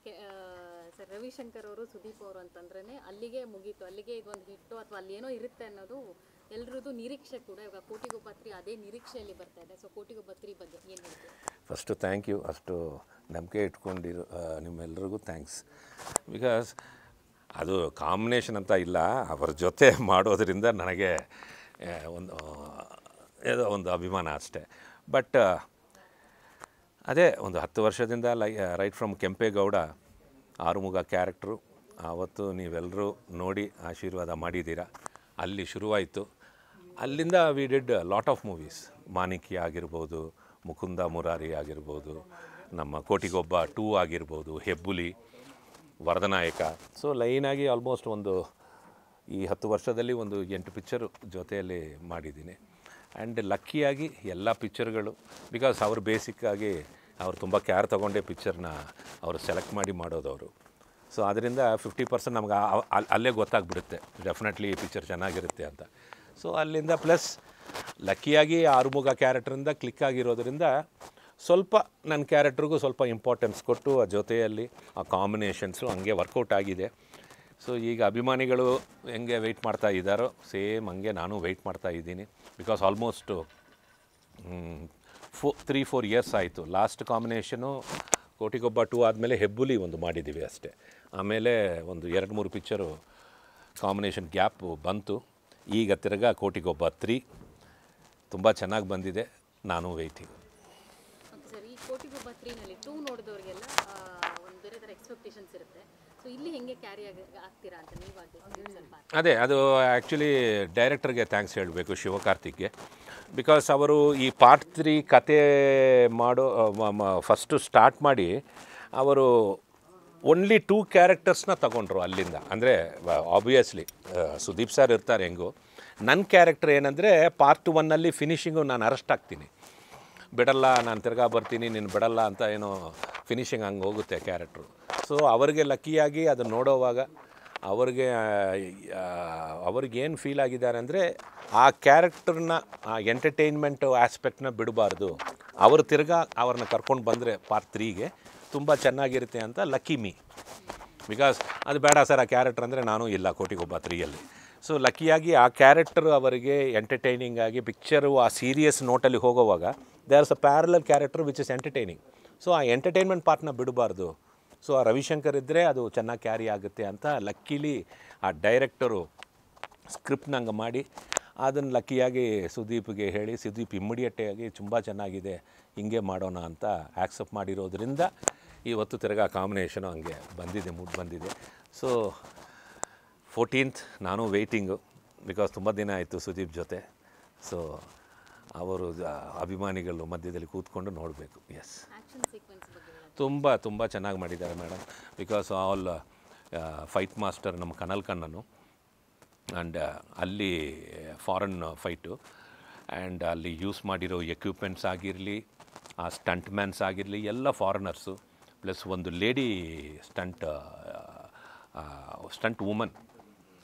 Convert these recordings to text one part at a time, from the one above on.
Okay sir, Ravishankar ಅವರು ಸುದೀಪ್ ಅವರು ಅಂತಂದ್ರೇ ಅಲ್ಲಿಗೆ ಮುಗೀತು, ಅಲ್ಲಿಗೆ ಇದೊಂದು ಹಿಟ್ಟು ಅಥವಾ ಅಲ್ಲಿ ಏನೋ ಇರುತ್ತೆ ಅನ್ನೋದು ಎಲ್ರದ್ದು ನಿರೀಕ್ಷೆ ಕೂಡ. ಇವಾಗ ಕೋಟಿಗೊಬ್ಬ 3 ಅದೇ ನಿರೀಕ್ಷೆಯಲ್ಲಿ ಬರ್ತಾ ಇದೆ. ಸೊ ಕೋಟಿಗೊಬ್ಬ 3 ಬಗ್ಗೆ ಏನು ಹೇಳ್ತೀವಿ? ಫಸ್ಟು ಥ್ಯಾಂಕ್ ಯು, ಅಷ್ಟು ನಂಬಿಕೆ ಇಟ್ಕೊಂಡಿರೋ ನಿಮ್ಮೆಲ್ಲರಿಗೂ ಥ್ಯಾಂಕ್ಸ್. ಬಿಕಾಸ್ ಅದು ಕಾಂಬಿನೇಷನ್ ಅಂತ ಇಲ್ಲ, ಅವರ ಜೊತೆ ಮಾಡೋದರಿಂದ ನನಗೆ ಒಂದು ಏನೋ ಒಂದು ಅಭಿಮಾನ ಅಷ್ಟೇ. ಬಟ್ ಅದೇ ಒಂದು 10 ವರ್ಷದಿಂದ right from Kempegowda Arumuga character ಆವತ್ತು ನೀವೆಲ್ಲರೂ ನೋಡಿ ಆಶೀರ್ವಾದ ಮಾಡಿದ್ದೀರಾ. ಅಲ್ಲಿ ಶುರುವಾಯಿತು. ಅಲ್ಲಿಂದ we did lot of movies. ಮಾಣಿಕ್ಯ ಆಗಿರ್ಬೋದು, ಮುಕುಂದ ಮುರಾರಿ ಆಗಿರ್ಬೋದು, ನಮ್ಮ ಕೋಟಿಗೊಬ್ಬ 2 ಆಗಿರ್ಬೋದು, ಹೆಬ್ಬುಲಿ, ವರದನಾಯಕ. ಸೊ ಲೈನಾಗಿ ಆಲ್ಮೋಸ್ಟ್ ಒಂದು ಈ 10 ವರ್ಷದಲ್ಲಿ ಒಂದು 8 ಪಿಕ್ಚರು ಜೊತೆಯಲ್ಲಿ ಮಾಡಿದ್ದೀನಿ. ಆ್ಯಂಡ್ ಲಕ್ಕಿಯಾಗಿ ಎಲ್ಲ ಪಿಕ್ಚರ್ಗಳು, ಬಿಕಾಸ್ ಅವರು ಬೇಸಿಕ್ಕಾಗಿ ಅವರು ತುಂಬ ಕೇರ್ ತೊಗೊಂಡೇ ಪಿಕ್ಚರ್ನ ಅವರು ಸೆಲೆಕ್ಟ್ ಮಾಡಿ ಮಾಡೋದವರು. ಸೊ ಅದರಿಂದ 50% ನಮ್ಗೆ ಅಲ್ಲೇ ಗೊತ್ತಾಗ್ಬಿಡುತ್ತೆ ಡೆಫಿನೆಟ್ಲಿ ಈ ಪಿಕ್ಚರ್ ಚೆನ್ನಾಗಿರುತ್ತೆ ಅಂತ. ಸೊ ಅಲ್ಲಿಂದ ಪ್ಲಸ್ ಲಕ್ಕಿಯಾಗಿ ಆರುಮುಗ ಕ್ಯಾರೆಕ್ಟ್ರಿಂದ ಕ್ಲಿಕ್ ಆಗಿರೋದ್ರಿಂದ ಸ್ವಲ್ಪ ನನ್ನ ಕ್ಯಾರೆಕ್ಟ್ರಿಗೂ ಸ್ವಲ್ಪ ಇಂಪಾರ್ಟೆನ್ಸ್ ಕೊಟ್ಟು ಆ ಜೊತೆಯಲ್ಲಿ ಆ ಕಾಂಬಿನೇಷನ್ಸು ಹಂಗೆ ವರ್ಕೌಟ್ ಆಗಿದೆ. ಸೊ ಈಗ ಅಭಿಮಾನಿಗಳು ಹೆಂಗೆ ವೆಯ್ಟ್ ಮಾಡ್ತಾ ಇದ್ದಾರೋ ಸೇಮ್ ಹಂಗೆ ನಾನು ವೆಯ್ಟ್ ಮಾಡ್ತಾ ಇದ್ದೀನಿ. ಬಿಕಾಸ್ ಆಲ್ಮೋಸ್ಟು 3-4 ಇಯರ್ಸ್ ಆಯಿತು. ಲಾಸ್ಟ್ ಕಾಂಬಿನೇಷನು ಕೋಟಿಗೊಬ್ಬ 2 ಆದಮೇಲೆ ಹೆಬ್ಬುಲಿ ಒಂದು ಮಾಡಿದ್ದೀವಿ ಅಷ್ಟೇ. ಆಮೇಲೆ ಒಂದು 2-3 ಪಿಕ್ಚರು ಕಾಂಬಿನೇಷನ್ ಗ್ಯಾಪ್ ಬಂತು. ಈಗ ತಿರ್ಗಾ ಕೋಟಿಗೊಬ್ಬ 3 ತುಂಬ ಚೆನ್ನಾಗಿ ಬಂದಿದೆ. ನಾನು ವೆಯ್ಟಿಂಗ್. ಸರ್, ಈ ಕೋಟಿಗೊಬ್ಬ 3ನಲ್ಲಿ 2 ನೋಡಿದವ್ರಿಗೆಲ್ಲ ಒಂದು ಬೇರೆ ಥರ ಎಕ್ಸ್ಪೆಕ್ಟೇಷನ್ಸ್ ಇರುತ್ತೆ. ಸೊ ಇಲ್ಲಿ ಹೆಂಗೆ ಕ್ಯಾರಿ ಆಗ್ತೀರಾ ಅಂತ ನೀವಾಗಿ ಸ್ವಲ್ಪ? ಅದೇ ಅದು ಆ್ಯಕ್ಚುಲಿ ಡೈರೆಕ್ಟರ್ಗೆ ಥ್ಯಾಂಕ್ಸ್ ಹೇಳಬೇಕು, ಶಿವಕಾರ್ತಿಕ್ಗೆ. ಬಿಕಾಸ್ ಅವರು ಈ ಪಾರ್ಟ್ 3 ಕತೆ ಮಾಡೋ ಫಸ್ಟು ಸ್ಟಾರ್ಟ್ ಮಾಡಿ ಅವರು ಓನ್ಲಿ 2 ಕ್ಯಾರೆಕ್ಟರ್ಸ್ನ ತಗೊಂಡ್ರು ಅಲ್ಲಿಂದ. ಅಂದರೆ ಆಬ್ವಿಯಸ್ಲಿ ಸುದೀಪ್ ಸರ್ ಇರ್ತಾರೆ ಹೆಂಗು. ನನ್ನ ಕ್ಯಾರೆಕ್ಟರ್ ಏನಂದರೆ ಪಾರ್ಟ್ 1ನಲ್ಲಿ ಫಿನಿಷಿಂಗು ನಾನು ಅರೆಸ್ಟ್ ಆಗ್ತೀನಿ, ಬಿಡಲ್ಲ, ನಾನು ತಿರ್ಗಾ ಬರ್ತೀನಿ, ನೀನು ಬಿಡಲ್ಲ ಅಂತ ಏನೋ ಫಿನಿಷಿಂಗ್ ಹಂಗೆ ಹೋಗುತ್ತೆ ಕ್ಯಾರೆಕ್ಟ್ರು. ಸೊ ಅವ್ರಿಗೆ ಲಕ್ಕಿಯಾಗಿ ಅದನ್ನು ನೋಡೋವಾಗ ಅವ್ರಿಗೇನು ಫೀಲ್ ಆಗಿದ್ದಾರೆ ಅಂದರೆ ಆ ಕ್ಯಾರೆಕ್ಟರ್ನ ಆ ಎಂಟರ್ಟೈನ್ಮೆಂಟ್ ಆಸ್ಪೆಕ್ಟ್ನ ಬಿಡಬಾರ್ದು, ಅವರು ತಿರ್ಗಾ ಅವ್ರನ್ನ ಕರ್ಕೊಂಡು ಬಂದರೆ ಪಾರ್ಟ್ 3ಗೆ ತುಂಬ ಚೆನ್ನಾಗಿರುತ್ತೆ ಅಂತ ಲಕ್ಕಿ ಮೀ. ಬಿಕಾಸ್ ಅದು ಬೇಡ ಸರ್ ಆ ಕ್ಯಾರೆಕ್ಟರ್ ಅಂದರೆ ನಾನು ಇಲ್ಲ ಕೋಟಿಗೊಬ್ಬ 3ಯಲ್ಲಿ. ಸೊ ಲಕ್ಕಿಯಾಗಿ ಆ ಕ್ಯಾರೆಕ್ಟರ್ ಅವರಿಗೆ ಎಂಟರ್ಟೈನಿಂಗ್ ಆಗಿ ಪಿಕ್ಚರು ಆ ಸೀರಿಯಸ್ ನೋಟಲ್ಲಿ ಹೋಗೋವಾಗ there's a parallel character which is entertaining. So ಆ ಎಂಟರ್ಟೈನ್ಮೆಂಟ್ ಪಾರ್ಟ್ನ ಬಿಡಬಾರ್ದು. ಸೊ ಆ ರವಿಶಂಕರ್ ಇದ್ದರೆ ಅದು ಚೆನ್ನಾಗಿ ಕ್ಯಾರಿ ಆಗುತ್ತೆ ಅಂತ ಲಕ್ಕಿಲಿ ಆ ಡೈರೆಕ್ಟರು ಸ್ಕ್ರಿಪ್ಟ್ನಂಗೆ ಮಾಡಿ ಅದನ್ನು ಲಕ್ಕಿಯಾಗಿ ಸುದೀಪ್ಗೆ ಹೇಳಿ, ಸುದೀಪ್ ಇಮ್ಮಿಡಿಯೇಟಾಗಿ ತುಂಬ ಚೆನ್ನಾಗಿದೆ ಹಿಂಗೆ ಮಾಡೋಣ ಅಂತ ಆ್ಯಕ್ಸೆಪ್ಟ್ ಮಾಡಿರೋದ್ರಿಂದ ಇವತ್ತು ತಿರ್ಗಾ ಕಾಂಬಿನೇಷನು ಹಂಗೆ ಬಂದಿದೆ, ಮೂಡ್ ಬಂದಿದೆ. ಸೊ 14th ನಾನು ವೆಯ್ಟಿಂಗು. ಬಿಕಾಸ್ ತುಂಬ ದಿನ ಆಯಿತು ಸುದೀಪ್ ಜೊತೆ. ಸೊ ಅವರು ಅಭಿಮಾನಿಗಳು ಮಧ್ಯದಲ್ಲಿ ಕೂತ್ಕೊಂಡು ನೋಡಬೇಕು. ಎಸ್, ಆ್ಯಕ್ಷನ್ ಸೀಕ್ವೆನ್ಸ್ ಬಗ್ಗೆ ತುಂಬ ಚೆನ್ನಾಗಿ ಮಾಡಿದ್ದಾರೆ madam. Because all fight master ನಮ್ಮ ಕನಲ್ ಕಣ್ಣನು. ಆ್ಯಂಡ್ ಅಲ್ಲಿ ಫಾರಿನ್ ಫೈಟು ಆ್ಯಂಡ್ ಅಲ್ಲಿ ಯೂಸ್ ಮಾಡಿರೋ ಎಕ್ವಿಪ್ಮೆಂಟ್ಸ್ ಆಗಿರಲಿ, ಆ ಸ್ಟಂಟ್ ಮ್ಯಾನ್ಸ್ ಆಗಿರಲಿ ಎಲ್ಲ ಫಾರಿನರ್ಸು. ಪ್ಲಸ್ ಒಂದು ಲೇಡಿ ಸ್ಟಂಟ್ ವುಮನ್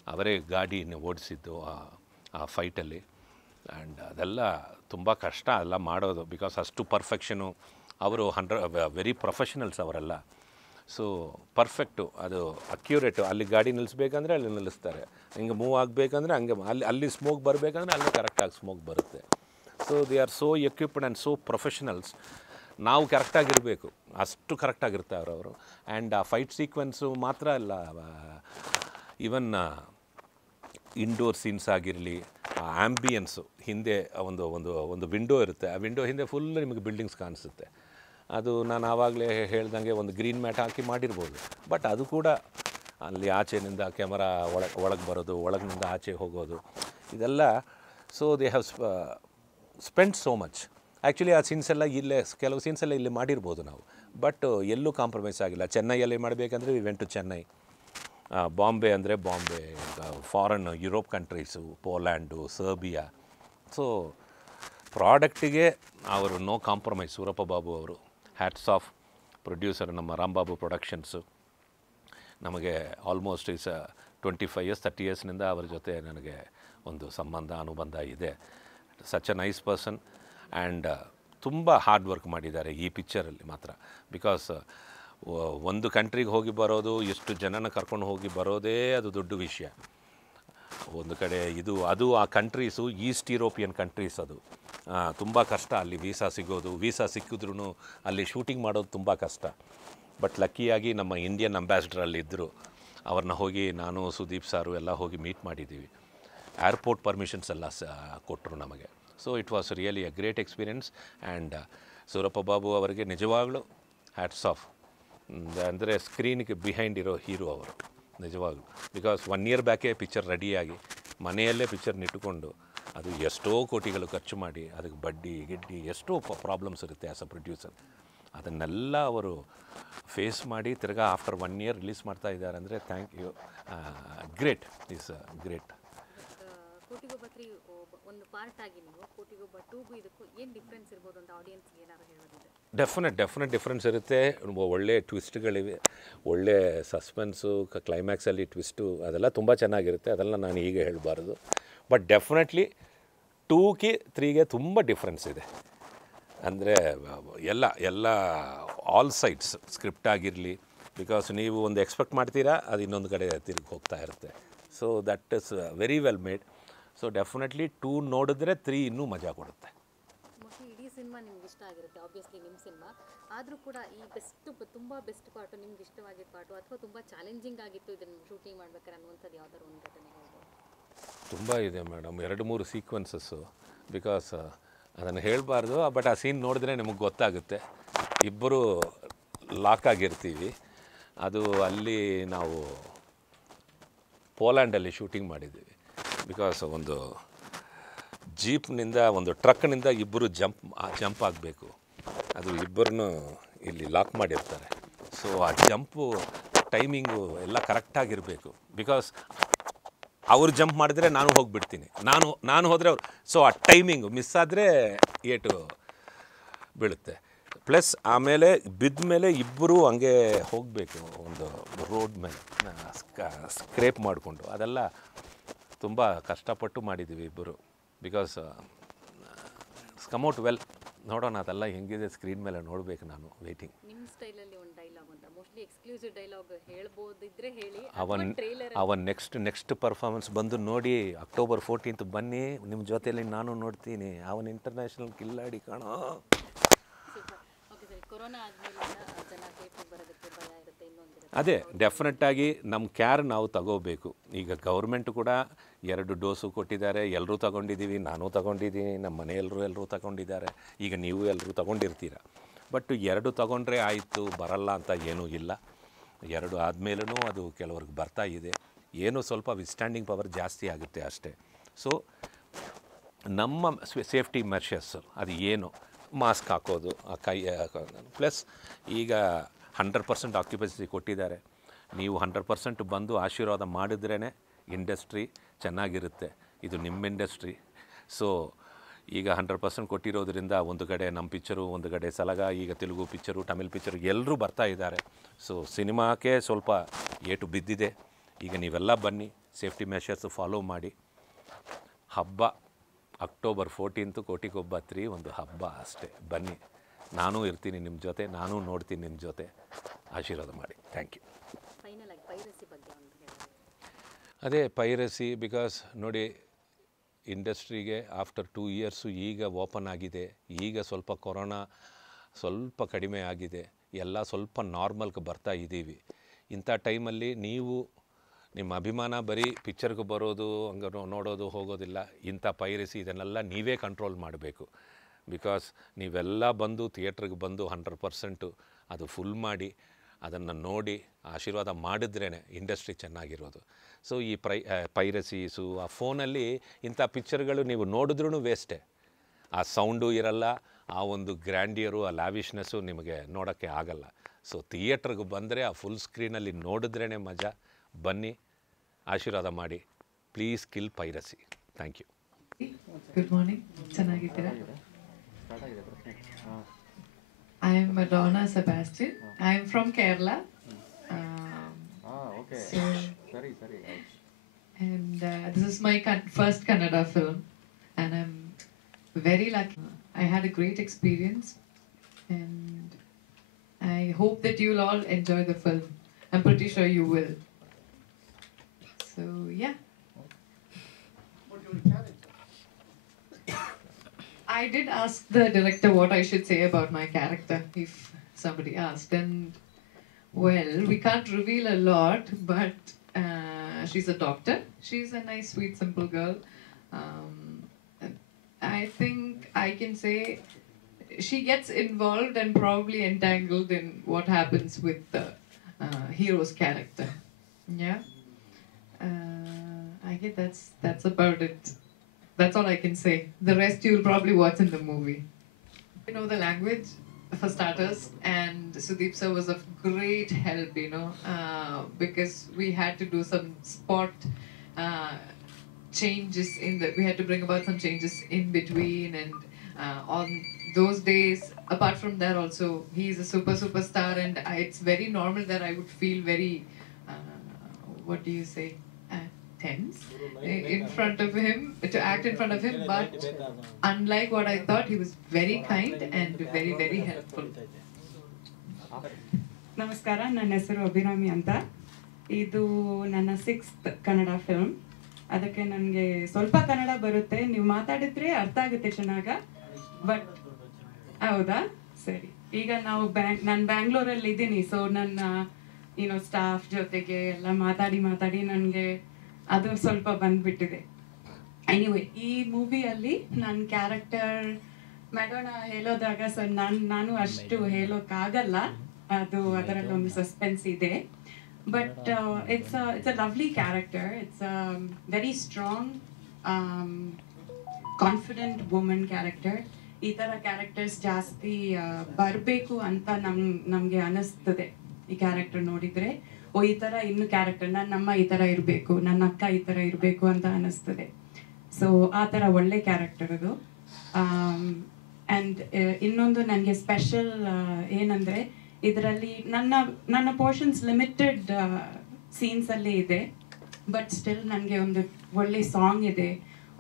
ಅವರೇ ಗಾಡಿನ ಓಡಿಸಿದ್ದು ಆ ಫೈಟಲ್ಲಿ. ಆ್ಯಂಡ್ ಅದೆಲ್ಲ ತುಂಬ ಕಷ್ಟ ಎಲ್ಲ ಮಾಡೋದು. ಬಿಕಾಸ್ ಅಷ್ಟು ಪರ್ಫೆಕ್ಷನು ಅವರು ವೆರಿ ಪ್ರೊಫೆಷನಲ್ಸ್ ಅವರೆಲ್ಲ. ಸೊ ಪರ್ಫೆಕ್ಟು, ಅದು ಅಕ್ಯುರೇಟು. ಅಲ್ಲಿ ಗಾಡಿ ನಿಲ್ಲಿಸ್ಬೇಕಂದ್ರೆ ಅಲ್ಲಿ ನಿಲ್ಲಿಸ್ತಾರೆ, ಹಿಂಗೆ ಮೂವ್ ಆಗಬೇಕಂದ್ರೆ ಹಂಗೆ, ಅಲ್ಲಿ ಸ್ಮೋಕ್ ಬರಬೇಕಂದ್ರೆ ಅಲ್ಲಿ ಕರೆಕ್ಟಾಗಿ ಸ್ಮೋಕ್ ಬರುತ್ತೆ. So they are so equipped and so professionals. ನಾವು ಕರೆಕ್ಟಾಗಿರಬೇಕು, ಅಷ್ಟು ಕರೆಕ್ಟಾಗಿರ್ತಾರೆ ಅವರು. ಆ್ಯಂಡ್ ಆ ಫೈಟ್ ಸೀಕ್ವೆನ್ಸು ಮಾತ್ರ ಅಲ್ಲ, ಈವನ್ ಇಂಡೋರ್ ಸೀನ್ಸ್ ಆಗಿರಲಿ, ಆ ಆ್ಯಂಬಿಯನ್ಸು ಹಿಂದೆ ಒಂದು ಒಂದು ಒಂದು ವಿಂಡೋ ಇರುತ್ತೆ, ಆ ವಿಂಡೋ ಹಿಂದೆ ಫುಲ್ ನಿಮಗೆ ಬಿಲ್ಡಿಂಗ್ಸ್ ಕಾಣಿಸುತ್ತೆ. ಅದು ನಾನು ಆವಾಗಲೇ ಹೇಳ್ದಂಗೆ ಒಂದು ಗ್ರೀನ್ ಮ್ಯಾಟ್ ಹಾಕಿ ಮಾಡಿರ್ಬೋದು. ಬಟ್ ಅದು ಕೂಡ ಅಲ್ಲಿ ಆಚೆನಿಂದ ಕ್ಯಾಮರಾ ಒಳಗೆ ಬರೋದು, ಒಳಗಿನಿಂದ ಆಚೆ ಹೋಗೋದು, ಇದೆಲ್ಲ. So they have spend so much. Actually ಆ ಸೀನ್ಸ್ ಎಲ್ಲ ಇಲ್ಲೇ, ಕೆಲವು ಸೀನ್ಸ್ ಎಲ್ಲ ಇಲ್ಲಿ ಮಾಡಿರ್ಬೋದು ನಾವು, ಬಟ್ ಎಲ್ಲೂ ಕಾಂಪ್ರಮೈಸ್ ಆಗಿಲ್ಲ. ಚೆನ್ನೈಯಲ್ಲಿ ಮಾಡಬೇಕಂದ್ರೆ we went to Chennai, Bombay ಅಂದರೆ Bombay, foreign Europe countries, Poland, Serbia. So ಪ್ರಾಡಕ್ಟಿಗೆ ಅವರು ನೋ ಕಾಂಪ್ರಮೈಸ್. ಸೂರಪ್ಪ ಬಾಬು ಅವರು ಹ್ಯಾಟ್ಸ್ ಆಫ್. ಪ್ರೊಡ್ಯೂಸರ್ ನಮ್ಮ ರಾಂಬಾಬು ಪ್ರೊಡಕ್ಷನ್ಸು. ನಮಗೆ ಆಲ್ಮೋಸ್ಟ್ ಈಸ್ 25 years 30 yearsನಿಂದ ಅವರ ಜೊತೆ ನನಗೆ ಒಂದು ಸಂಬಂಧ ಅನುಬಂಧ ಇದೆ. Such a nice person. And ತುಂಬ ಹಾರ್ಡ್ ವರ್ಕ್ ಮಾಡಿದ್ದಾರೆ ಈ ಪಿಕ್ಚರಲ್ಲಿ ಮಾತ್ರ. ಬಿಕಾಸ್ ಒಂದು ಕಂಟ್ರಿಗೆ ಹೋಗಿ ಬರೋದು, ಎಷ್ಟು ಜನನ ಕರ್ಕೊಂಡು ಹೋಗಿ ಬರೋದೇ ಅದು ದೊಡ್ಡ ವಿಷಯ. ಒಂದು ಕಡೆ ಅದು ಆ ಕಂಟ್ರೀಸು ಈಸ್ಟ್ ಯುರೋಪಿಯನ್ ಕಂಟ್ರೀಸ್, ಅದು ತುಂಬ ಕಷ್ಟ ಅಲ್ಲಿ ವೀಸಾ ಸಿಗೋದು. ವೀಸಾ ಸಿಕ್ಕಿದ್ರೂ ಅಲ್ಲಿ ಶೂಟಿಂಗ್ ಮಾಡೋದು ತುಂಬ ಕಷ್ಟ. ಬಟ್ ಲಕ್ಕಿಯಾಗಿ ನಮ್ಮ ಇಂಡಿಯನ್ ಅಂಬಾಸಿಡರ್ ಅಲ್ಲಿದ್ದರು. ಅವ್ರನ್ನ ಹೋಗಿ ನಾನು ಸುದೀಪ್ ಸಾರು ಎಲ್ಲ ಹೋಗಿ ಮೀಟ್ ಮಾಡಿದ್ದೀವಿ. ಏರ್ಪೋರ್ಟ್ ಪರ್ಮಿಷನ್ಸ್ ಎಲ್ಲ ಕೊಟ್ಟರು ನಮಗೆ. So it was really A great experience. And Surappa Babu ಅವರಿಗೆ ನಿಜವಾಗ್ಲೂ ಹ್ಯಾಟ್ಸ್ ಆಫ್. ಅಂದರೆ ಸ್ಕ್ರೀನ್ಗೆ ಬಿಹೈಂಡ್ ಇರೋ ಹೀರೋ ಅವರು ನಿಜವಾಗ್ಲೂ. ಬಿಕಾಸ್ 1 ಇಯರ್ ಬ್ಯಾಕೇ ಪಿಕ್ಚರ್ ರೆಡಿಯಾಗಿ ಮನೆಯಲ್ಲೇ ಪಿಕ್ಚರ್ನ ಇಟ್ಟುಕೊಂಡು ಅದು ಎಷ್ಟೋ ಕೋಟಿಗಳು ಖರ್ಚು ಮಾಡಿ ಅದಕ್ಕೆ ಬಡ್ಡಿ ಗಿಡ್ಡಿ ಎಷ್ಟೋ ಪ್ರಾಬ್ಲಮ್ಸ್ ಇರುತ್ತೆ ಆ್ಯಸ್ ಅ ಪ್ರೊಡ್ಯೂಸರ್. ಅದನ್ನೆಲ್ಲ ಅವರು ಫೇಸ್ ಮಾಡಿ ತಿರ್ಗಾ ಆಫ್ಟರ್ 1 ಇಯರ್ ರಿಲೀಸ್ ಮಾಡ್ತಾ ಇದ್ದಾರೆ ಅಂದರೆ thank you. Great is great. Kotigobba three ಒಂದು ಪಾರ್ಟ್ ಆಗಿ ನೀವು ಕೋಟಿಗೊಬ್ಬ 2ಗೂ ಇದಕ್ಕೂ ಏನು ಡಿಫ್ರೆನ್ಸ್ ಇರ್ಬೋದು ಅಂತ ಆಡಿಯನ್ಸ್ಗೆ ಏನಾದ್ರು ಹೇಳೋದಿದೆ? ಡೆಫಿನೆಟ್ ಡಿಫ್ರೆನ್ಸ್ ಇರುತ್ತೆ. ಒಳ್ಳೆ ಟ್ವಿಸ್ಟ್ಗಳಿವೆ, ಒಳ್ಳೆ ಸಸ್ಪೆನ್ಸು, ಕ್ಲೈಮ್ಯಾಕ್ಸಲ್ಲಿ ಟ್ವಿಸ್ಟು ಅದೆಲ್ಲ ತುಂಬ ಚೆನ್ನಾಗಿರುತ್ತೆ. ಅದೆಲ್ಲ ನಾನು ಈಗ ಹೇಳಬಾರ್ದು. ಬಟ್ ಡೆಫಿನೆಟ್ಲಿ 2ಗೆ 3ಗೆ ತುಂಬ ಡಿಫ್ರೆನ್ಸ್ ಇದೆ. ಅಂದರೆ ಎಲ್ಲ ಆಲ್ ಸೈಡ್ಸ್ ಸ್ಕ್ರಿಪ್ಟ್ ಆಗಿರಲಿ, ಬಿಕಾಸ್ ನೀವು ಒಂದು ಎಕ್ಸ್ಪೆಕ್ಟ್ ಮಾಡ್ತೀರಾ, ಅದು ಇನ್ನೊಂದು ಕಡೆ ತಿರುಗಿ ಹೋಗ್ತಾ ಇರುತ್ತೆ. So that is very well made. So definitely 2 ನೋಡಿದ್ರೆ 3 ಇನ್ನೂ ಮಜಾ ಕೊಡುತ್ತೆ. ಮೋಸ್ಟ್ಲಿ ಇಡೀ ಸಿನಿಮಾ ನಿಮ್ಗೆ ಇಷ್ಟ ಆಗಿರುತ್ತೆ, ಆಬ್ವಿಯಸ್ಲಿ ನಿಮ್ಮ ಸಿನಿಮಾ. ಆದರೂ ಕೂಡ ಈ ತುಂಬ ಬೆಸ್ಟ್ ಪಾರ್ಟು ನಿಮ್ಗೆ ಇಷ್ಟವಾಗಿದ್ದ ಪಾರ್ಟು ಅಥವಾ ತುಂಬ ಚಾಲೆಂಜಿಂಗ್ ಆಗಿತ್ತು ಇದನ್ನು ಶೂಟಿಂಗ್ ಮಾಡ್ಬೇಕಾದ್ರೆ ಅನ್ನುವಂಥದ್ದು ಯಾವ್ದಾದ್ರು ಒಂದು ಘಟನೆ ಹೇಳ್ಬೋದು? ತುಂಬ ಇದೆ ಮೇಡಮ್, 2-3 ಸೀಕ್ವೆನ್ಸಸ್ಸು. ಬಿಕಾಸ್ ಅದನ್ನು ಹೇಳಬಾರ್ದು, ಬಟ್ ಆ ಸೀನ್ ನೋಡಿದ್ರೆ ನಿಮಗೆ ಗೊತ್ತಾಗುತ್ತೆ. ಇಬ್ಬರು ಲಾಕ್ ಆಗಿರ್ತೀವಿ. ಅದು ಅಲ್ಲಿ ನಾವು ಪೋಲ್ಯಾಂಡಲ್ಲಿ ಶೂಟಿಂಗ್ ಮಾಡಿದ್ದೀವಿ. ಬಿಕಾಸ್ ಒಂದು ಜೀಪ್ನಿಂದ ಒಂದು ಟ್ರಕ್ನಿಂದ ಇಬ್ಬರು ಜಂಪ್ ಆಗಬೇಕು. ಅದು ಇಬ್ಬರನ್ನು ಇಲ್ಲಿ ಲಾಕ್ ಮಾಡಿರ್ತಾರೆ. ಸೊ ಆ ಜಂಪು ಟೈಮಿಂಗು ಎಲ್ಲ ಕರೆಕ್ಟಾಗಿರಬೇಕು. ಬಿಕಾಸ್ ಅವ್ರು ಜಂಪ್ ಮಾಡಿದ್ರೆ ನಾನು ಹೋಗಿಬಿಡ್ತೀನಿ, ನಾನು ಹೋದರೆ ಅವ್ರು. ಸೊ ಆ ಟೈಮಿಂಗು ಮಿಸ್ ಆದರೆ ಏಟು ಬೀಳುತ್ತೆ. ಪ್ಲಸ್ ಆಮೇಲೆ ಬಿದ್ದ ಮೇಲೆ ಇಬ್ಬರು ಹಂಗೆ ಹೋಗಬೇಕು ಒಂದು ರೋಡ್ ಮೇಲೆ ಸ್ಕ್ರೇಪ್ ಮಾಡಿಕೊಂಡು. ಅದೆಲ್ಲ ತುಂಬ ಕಷ್ಟಪಟ್ಟು ಮಾಡಿದ್ದೀವಿ ಇಬ್ಬರು. Because it's come out well. ನೋಡೋಣ ಅದೆಲ್ಲ ಹೆಂಗಿದೆ ಸ್ಕ್ರೀನ್ ಮೇಲೆ ನೋಡಬೇಕು. ನಾನು ವೇಟಿಂಗ್. ನಿಮ್ಮ ಸ್ಟೈಲಲ್ಲಿ ಒಂದು ಡೈಲಾಗ್ ಅಂತ ಮೋಸ್ಟ್ಲಿ ಎಕ್ಸ್ಕ್ಲೂಸಿವ್ ಡೈಲಾಗ್ ಹೇಳ್ಬೋದಿದ್ರೆ ಹೇಳಿ. ಅವನ್ ನೆಕ್ಸ್ಟ್ ಪರ್ಫಾರ್ಮೆನ್ಸ್ ಬಂದು ನೋಡಿ. ಅಕ್ಟೋಬರ್ 14th ಬನ್ನಿ, ನಿಮ್ಮ ಜೊತೆಯಲ್ಲಿ ನಾನು ನೋಡ್ತೀನಿ. ಅವನ್ ಇಂಟರ್ನ್ಯಾಷನಲ್ ಕಿಲ್ಲಾಡಿ ಕಾಣೋ. ಓಕೆ ಸರ್, ಕೊರೋನಾ ಆದಮೇಲೆ ಜನ ಥಿಯೇಟ್ರಿಗೆ ಬರೋದಕ್ಕೆ ಭಯ ಇರುತ್ತೆ, ಇನ್ನೊಂದಿರುತ್ತೆ. ಅದೇ ಡೆಫಿನೆಟ್ಟಾಗಿ ನಮ್ಮ ಕ್ಯಾರ್ ನಾವು ತಗೋಬೇಕು. ಈಗ ಗೌರ್ಮೆಂಟ್ ಕೂಡ 2 ಡೋಸು ಕೊಟ್ಟಿದ್ದಾರೆ. ಎಲ್ಲರೂ ತಗೊಂಡಿದ್ದೀವಿ, ನಾನು ತಗೊಂಡಿದ್ದೀನಿ, ನಮ್ಮ ಮನೆಯಲ್ಲರೂ ಎಲ್ಲರೂ ತಗೊಂಡಿದ್ದಾರೆ. ಈಗ ನೀವು ಎಲ್ಲರೂ ತಗೊಂಡಿರ್ತೀರ. ಬಟ್ 2 ತಗೊಂಡ್ರೆ ಆಯಿತು ಬರಲ್ಲ ಅಂತ ಏನೂ ಇಲ್ಲ. 2 ಆದಮೇಲೂ ಅದು ಕೆಲವ್ರಿಗೆ ಬರ್ತಾ ಇದೆ. ಏನೋ ಸ್ವಲ್ಪ ವಿಸ್ಟ್ಯಾಂಡಿಂಗ್ ಪವರ್ ಜಾಸ್ತಿ ಆಗುತ್ತೆ ಅಷ್ಟೇ. ಸೊ ನಮ್ಮ ಸೇಫ್ಟಿ ಮೆಷರ್ಸು ಅದು ಏನು, ಮಾಸ್ಕ್ ಹಾಕೋದು, ಕೈ ಪ್ಲಸ್ ಈಗ 100% ಆಕ್ಯುಪೆನ್ಸಿ ಕೊಟ್ಟಿದ್ದಾರೆ. ನೀವು 100% ಬಂದು ಆಶೀರ್ವಾದ ಮಾಡಿದ್ರೇ ಇಂಡಸ್ಟ್ರಿ ಚೆನ್ನಾಗಿರುತ್ತೆ. ಇದು ನಿಮ್ಮ ಇಂಡಸ್ಟ್ರಿ. ಸೊ ಈಗ 100% ಕೊಟ್ಟಿರೋದ್ರಿಂದ ಒಂದು ಕಡೆ ನಮ್ಮ ಪಿಕ್ಚರು, ಒಂದು ಕಡೆ ಸಲಗ, ಈಗ ತೆಲುಗು ಪಿಕ್ಚರು, ತಮಿಳ್ ಪಿಕ್ಚರು ಎಲ್ಲರೂ ಬರ್ತಾ ಇದ್ದಾರೆ. ಸೊ ಸಿನಿಮಾಕ್ಕೆ ಸ್ವಲ್ಪ ಏಟು ಬಿದ್ದಿದೆ. ಈಗ ನೀವೆಲ್ಲ ಬನ್ನಿ, ಸೇಫ್ಟಿ ಮೆಷರ್ಸು ಫಾಲೋ ಮಾಡಿ. ಹಬ್ಬ ಅಕ್ಟೋಬರ್ 14th ಕೋಟಿಗೊಬ್ಬ 3 ಒಂದು ಹಬ್ಬ ಅಷ್ಟೇ. ಬನ್ನಿ, ನಾನೂ ಇರ್ತೀನಿ ನಿಮ್ಮ ಜೊತೆ, ನಾನೂ ನೋಡ್ತೀನಿ ನಿಮ್ಮ ಜೊತೆ. ಆಶೀರ್ವಾದ ಮಾಡಿ. Thank you. ಫೈನಲ್ ಆಗಿ ಪೈರಸಿ ಬಗ್ಗೆ ಒಂದು ಹೇಳಿ. ಅದೇ ಪೈರಸಿ, ಬಿಕಾಸ್ ನೋಡಿ ಇಂಡಸ್ಟ್ರಿಗೆ ಆಫ್ಟರ್ 2 ಇಯರ್ಸು ಈಗ ಓಪನ್ ಆಗಿದೆ. ಈಗ ಸ್ವಲ್ಪ ಕೊರೋನಾ ಸ್ವಲ್ಪ ಕಡಿಮೆ ಆಗಿದೆ. ಎಲ್ಲ ಸ್ವಲ್ಪ ನಾರ್ಮಲ್ಗೆ ಬರ್ತಾ ಇದ್ದೀವಿ. ಇಂಥ ಟೈಮಲ್ಲಿ ನೀವು ನಿಮ್ಮ ಅಭಿಮಾನ ಬರೀ ಪಿಕ್ಚರ್ಗೆ ಬರೋದು, ಹಂಗೆ ನೋಡೋದು ಹೋಗೋದಿಲ್ಲ. ಇಂಥ ಪೈರಸಿ ಇದನ್ನೆಲ್ಲ ನೀವೇ ಕಂಟ್ರೋಲ್ ಮಾಡಬೇಕು. ಬಿಕಾಸ್ ನೀವೆಲ್ಲ ಬಂದು ಥಿಯೇಟ್ರಿಗೆ ಬಂದು 100% ಅದು ಫುಲ್ ಮಾಡಿ ಅದನ್ನು ನೋಡಿ ಆಶೀರ್ವಾದ ಮಾಡಿದ್ರೇ ಇಂಡಸ್ಟ್ರಿ ಚೆನ್ನಾಗಿರೋದು. ಸೊ ಈ ಪೈರಸೀಸು ಆ ಫೋನಲ್ಲಿ ಇಂಥ ಪಿಕ್ಚರ್ಗಳು ನೀವು ನೋಡಿದ್ರೂ ವೇಸ್ಟೇ. ಆ ಸೌಂಡು ಇರಲ್ಲ, ಆ ಒಂದು ಗ್ರ್ಯಾಂಡಿಯರು, ಆ ಲ್ಯಾವಿಶ್ನೆಸ್ಸು ನಿಮಗೆ ನೋಡೋಕ್ಕೆ ಆಗಲ್ಲ. ಸೊ ಥಿಯೇಟ್ರಿಗೆ ಬಂದರೆ ಆ ಫುಲ್ ಸ್ಕ್ರೀನಲ್ಲಿ ನೋಡಿದ್ರೇ ಮಜಾ. ಬನ್ನಿ, ಆಶೀರ್ವಾದ ಮಾಡಿ. Please kill piracy. Thank you. Good morning, ಚೆನ್ನಾಗಿದ್ದೀರಾ? I am Madonna Sebastian. I am from Kerala. Okay. So, Sorry. and this is my first Kannada film, and I'm very lucky. I had a great experience, and I hope that you'll all enjoy the film. I'm pretty sure you will. So, yeah. I did ask the director what I should say about my character if somebody asked, and well, we can't reveal a lot, but she's a doctor. She's a nice, sweet, simple girl. Um, I think I can say she gets involved and probably entangled in what happens with the hero's character. Yeah. I guess that's about it. That's all I can say. The rest you'll probably watch in the movie. You know the language, for starters, and Sudeep sir was of great help, because we had to do some spot changes we had to bring about some changes in between, and on those days, apart from that also, he's a superstar, and it's very normal that I would feel very, what do you say, tense in front of him, to act in front of him, but unlike what I thought, he was very kind and very, very helpful. ನಮಸ್ಕಾರ, ನನ್ನ ಹೆಸರು ಅಭಿರಾಮಿ ಅಂತ. ಇದು ನನ್ನ 6th Kannada film. ಅದಕ್ಕೆ ನನಗೆ ಸ್ವಲ್ಪ ಕನ್ನಡ ಬರುತ್ತೆ, ನೀವು ಮಾತಾಡಿದ್ರೆ ಅರ್ಥ ಆಗುತ್ತೆ ಚೆನ್ನಾಗ. ಬಟ್ ಹೌದಾ, ಸರಿ. ಈಗ ನಾನು ಬ್ಯಾಂಗ್ಳೂರಲ್ಲಿ ಇದ್ದೀನಿ, ಸೊ ನನ್ನ ಸ್ಟಾಫ್ ಜೊತೆಗೆ ಎಲ್ಲ ಮಾತಾಡಿ ನನಗೆ ಅದು ಸ್ವಲ್ಪ ಬಂದ್ಬಿಟ್ಟಿದೆ. ಎನಿವೆ, ಈ ಮೂವಿಯಲ್ಲಿ ನನ್ನ ಕ್ಯಾರೆಕ್ಟರ್ ಮಾಡೋಣ ಹೇಳೋದಾಗ ನಾನು ಅಷ್ಟು ಹೇಳೋಕ್ಕಾಗಲ್ಲ, ಅದು ಅದರಲ್ಲಿ ಒಂದು ಸಸ್ಪೆನ್ಸ್ ಇದೆ. But it's a lovely character. It's a very strong confident woman character. ಈ ಥರ ಕ್ಯಾರೆಕ್ಟರ್ಸ್ ಜಾಸ್ತಿ ಬರಬೇಕು ಅಂತ ನಮಗೆ ಅನ್ನಿಸ್ತದೆ. ಈ ಕ್ಯಾರೆಕ್ಟರ್ ನೋಡಿದರೆ, ಈ ಥರ ಇನ್ನು ಕ್ಯಾರೆಕ್ಟರ್ ನನ್ನಮ್ಮ ಈ ಥರ ಇರಬೇಕು, ನನ್ನ ಅಕ್ಕ ಈ ಥರ ಇರಬೇಕು ಅಂತ ಅನ್ನಿಸ್ತದೆ. ಸೊ ಆ ಥರ ಒಳ್ಳೆ ಕ್ಯಾರೆಕ್ಟರ್ ಅದು. ಆ್ಯಂಡ್ ಇನ್ನೊಂದು ನನಗೆ ಸ್ಪೆಷಲ್ ಏನಂದರೆ, ಇದರಲ್ಲಿ ನನ್ನ ಪೋರ್ಷನ್ಸ್ ಲಿಮಿಟೆಡ್ ಸೀನ್ಸಲ್ಲೇ ಇದೆ, ಬಟ್ ಸ್ಟಿಲ್ ನನಗೆ ಒಂದು ಒಳ್ಳೆ ಸಾಂಗ್ ಇದೆ,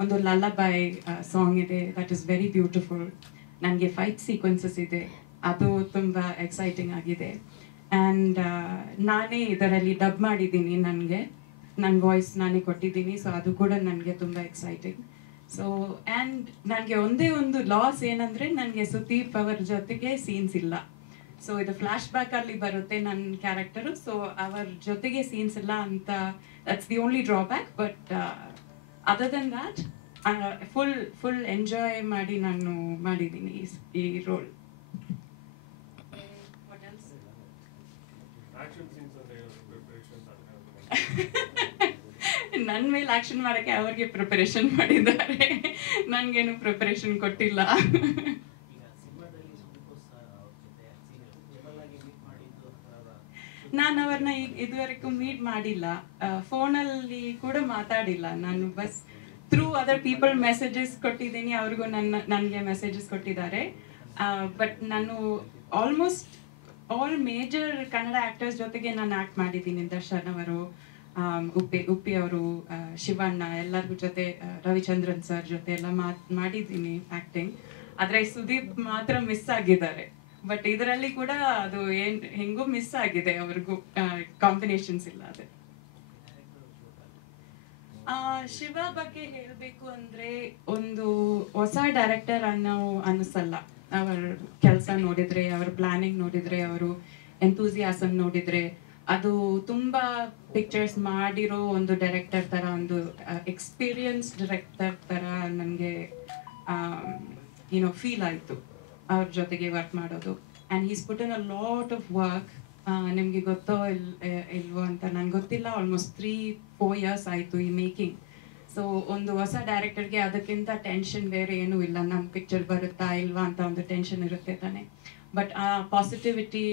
ಒಂದು ಲಲ್ಲಬಾಯ್ ಸಾಂಗ್ ಇದೆ, ದಟ್ ಈಸ್ ವೆರಿ ಬ್ಯೂಟಿಫುಲ್. ನನಗೆ ಫೈಟ್ ಸೀಕ್ವೆನ್ಸಸ್ ಇದೆ, ಅದು ತುಂಬ ಎಕ್ಸೈಟಿಂಗ್ ಆಗಿದೆ. ಆ್ಯಂಡ್ ನಾನೇ ಇದರಲ್ಲಿ ಡಬ್ ಮಾಡಿದ್ದೀನಿ, ನನ್ನ ವಾಯ್ಸ್ ನಾನೇ ಕೊಟ್ಟಿದ್ದೀನಿ, ಸೊ ಅದು ಕೂಡ ನನಗೆ ತುಂಬ ಎಕ್ಸೈಟಿಂಗ್. ಸೊ ಆ್ಯಂಡ್ ನನಗೆ ಒಂದೇ ಒಂದು ಲಾಸ್ ಏನಂದರೆ, ನನಗೆ ಸುದೀಪ್ ಅವರ ಜೊತೆಗೆ ಸೀನ್ಸ್ ಇಲ್ಲ. ಸೊ ಇದು ಫ್ಲ್ಯಾಶ್ ಬ್ಯಾಕಲ್ಲಿ ಬರುತ್ತೆ ನನ್ನ ಕ್ಯಾರೆಕ್ಟರು, ಸೊ ಅವರ ಜೊತೆಗೆ ಸೀನ್ಸ್ ಇಲ್ಲ ಅಂತ, that's the only drawback. But other than that full enjoy ಮಾಡಿ ನಾನು ಮಾಡಿದ್ದೀನಿ ಈ ರೋಲ್. ನನ್ನ ಮೇಲೆ ಆಕ್ಷನ್ ಮಾಡೋಕ್ಕೆ ಅವ್ರಿಗೆ ಪ್ರಿಪರೇಷನ್ ಮಾಡಿದ್ದಾರೆ, ನನಗೇನು ಪ್ರಿಪರೇಷನ್ ಕೊಟ್ಟಿಲ್ಲ. ನಾನು ಅವ್ರನ್ನ ಇದುವರೆಗೂ ಮೀಟ್ ಮಾಡಿಲ್ಲ, ಫೋನಲ್ಲಿ ಕೂಡ ಮಾತಾಡಿಲ್ಲ. ನಾನು bus through other people messages ಕೊಟ್ಟಿದ್ದೀನಿ, ಅವ್ರಿಗೂ ನನಗೆ ಮೆಸೇಜಸ್ ಕೊಟ್ಟಿದ್ದಾರೆ. ಬಟ್ ನಾನು almost all major Kannada actors ಜೊತೆಗೆ ನಾನು ಆ್ಯಕ್ಟ್ ಮಾಡಿದ್ದೀನಿ. ದರ್ಶನ್ ಅವರು, ಉಪ್ಪಿ ಅವರು, ಶಿವಣ್ಣ, ಎಲ್ಲರಿಗೂ ಜೊತೆ, ರವಿಚಂದ್ರನ್ ಸರ್ ಜೊತೆ ಎಲ್ಲ ಮಾಡಿದ್ದೀನಿ ಆ್ಯಕ್ಟಿಂಗ್. ಆದರೆ ಸುದೀಪ್ ಮಾತ್ರ ಮಿಸ್ ಆಗಿದ್ದಾರೆ. ಬಟ್ ಇದರಲ್ಲಿ ಕೂಡ ಅದು ಹೆಂಗೂ ಮಿಸ್ ಆಗಿದೆ, ಅವ್ರಿಗೂ ಕಾಂಬಿನೇಷನ್ಸ್ ಇಲ್ಲ. ಅದೇ ಶಿವ ಬಗ್ಗೆ ಹೇಳಬೇಕು ಅಂದರೆ, ಒಂದು ಹೊಸ ಡೈರೆಕ್ಟರ್ ಅನ್ನಿಸಲ್ಲ. ಅವರ ಕೆಲಸ ನೋಡಿದರೆ, ಅವರ ಪ್ಲಾನಿಂಗ್ ನೋಡಿದರೆ, ಅವರು ಎಂತೂಸಿಯಾಸಮ್ ನೋಡಿದರೆ, ಅದು ತುಂಬ ಪಿಕ್ಚರ್ಸ್ ಮಾಡಿರೋ ಒಂದು ಡೈರೆಕ್ಟರ್ ಥರ, ಒಂದು ಎಕ್ಸ್ಪೀರಿಯನ್ಸ್ ಡೈರೆಕ್ಟರ್ ಥರ ನನಗೆ ಫೀಲ್ ಆಯಿತು ಅವ್ರ ಜೊತೆಗೆ ವರ್ಕ್ ಮಾಡೋದು. And he's put in a lot of work. ನಿಮಗೆ ಗೊತ್ತೋ ಇಲ್ವೋ ಅಂತ ನಂಗೆ ಗೊತ್ತಿಲ್ಲ, ಆಲ್ಮೋಸ್ಟ್ 3-4 years ಆಯಿತು ಈ ಮೇಕಿಂಗ್. ಸೊ ಒಂದು ಹೊಸ ಡೈರೆಕ್ಟರ್ಗೆ ಅದಕ್ಕಿಂತ ಟೆನ್ಷನ್ ಬೇರೆ ಏನೂ ಇಲ್ಲ, ನಮ್ಮ ಪಿಕ್ಚರ್ ಬರುತ್ತಾ ಇಲ್ವಾ ಅಂತ ಒಂದು ಟೆನ್ಷನ್ ಇರುತ್ತೆ ತಾನೆ. ಬಟ್ ಆ ಪಾಸಿಟಿವಿಟಿ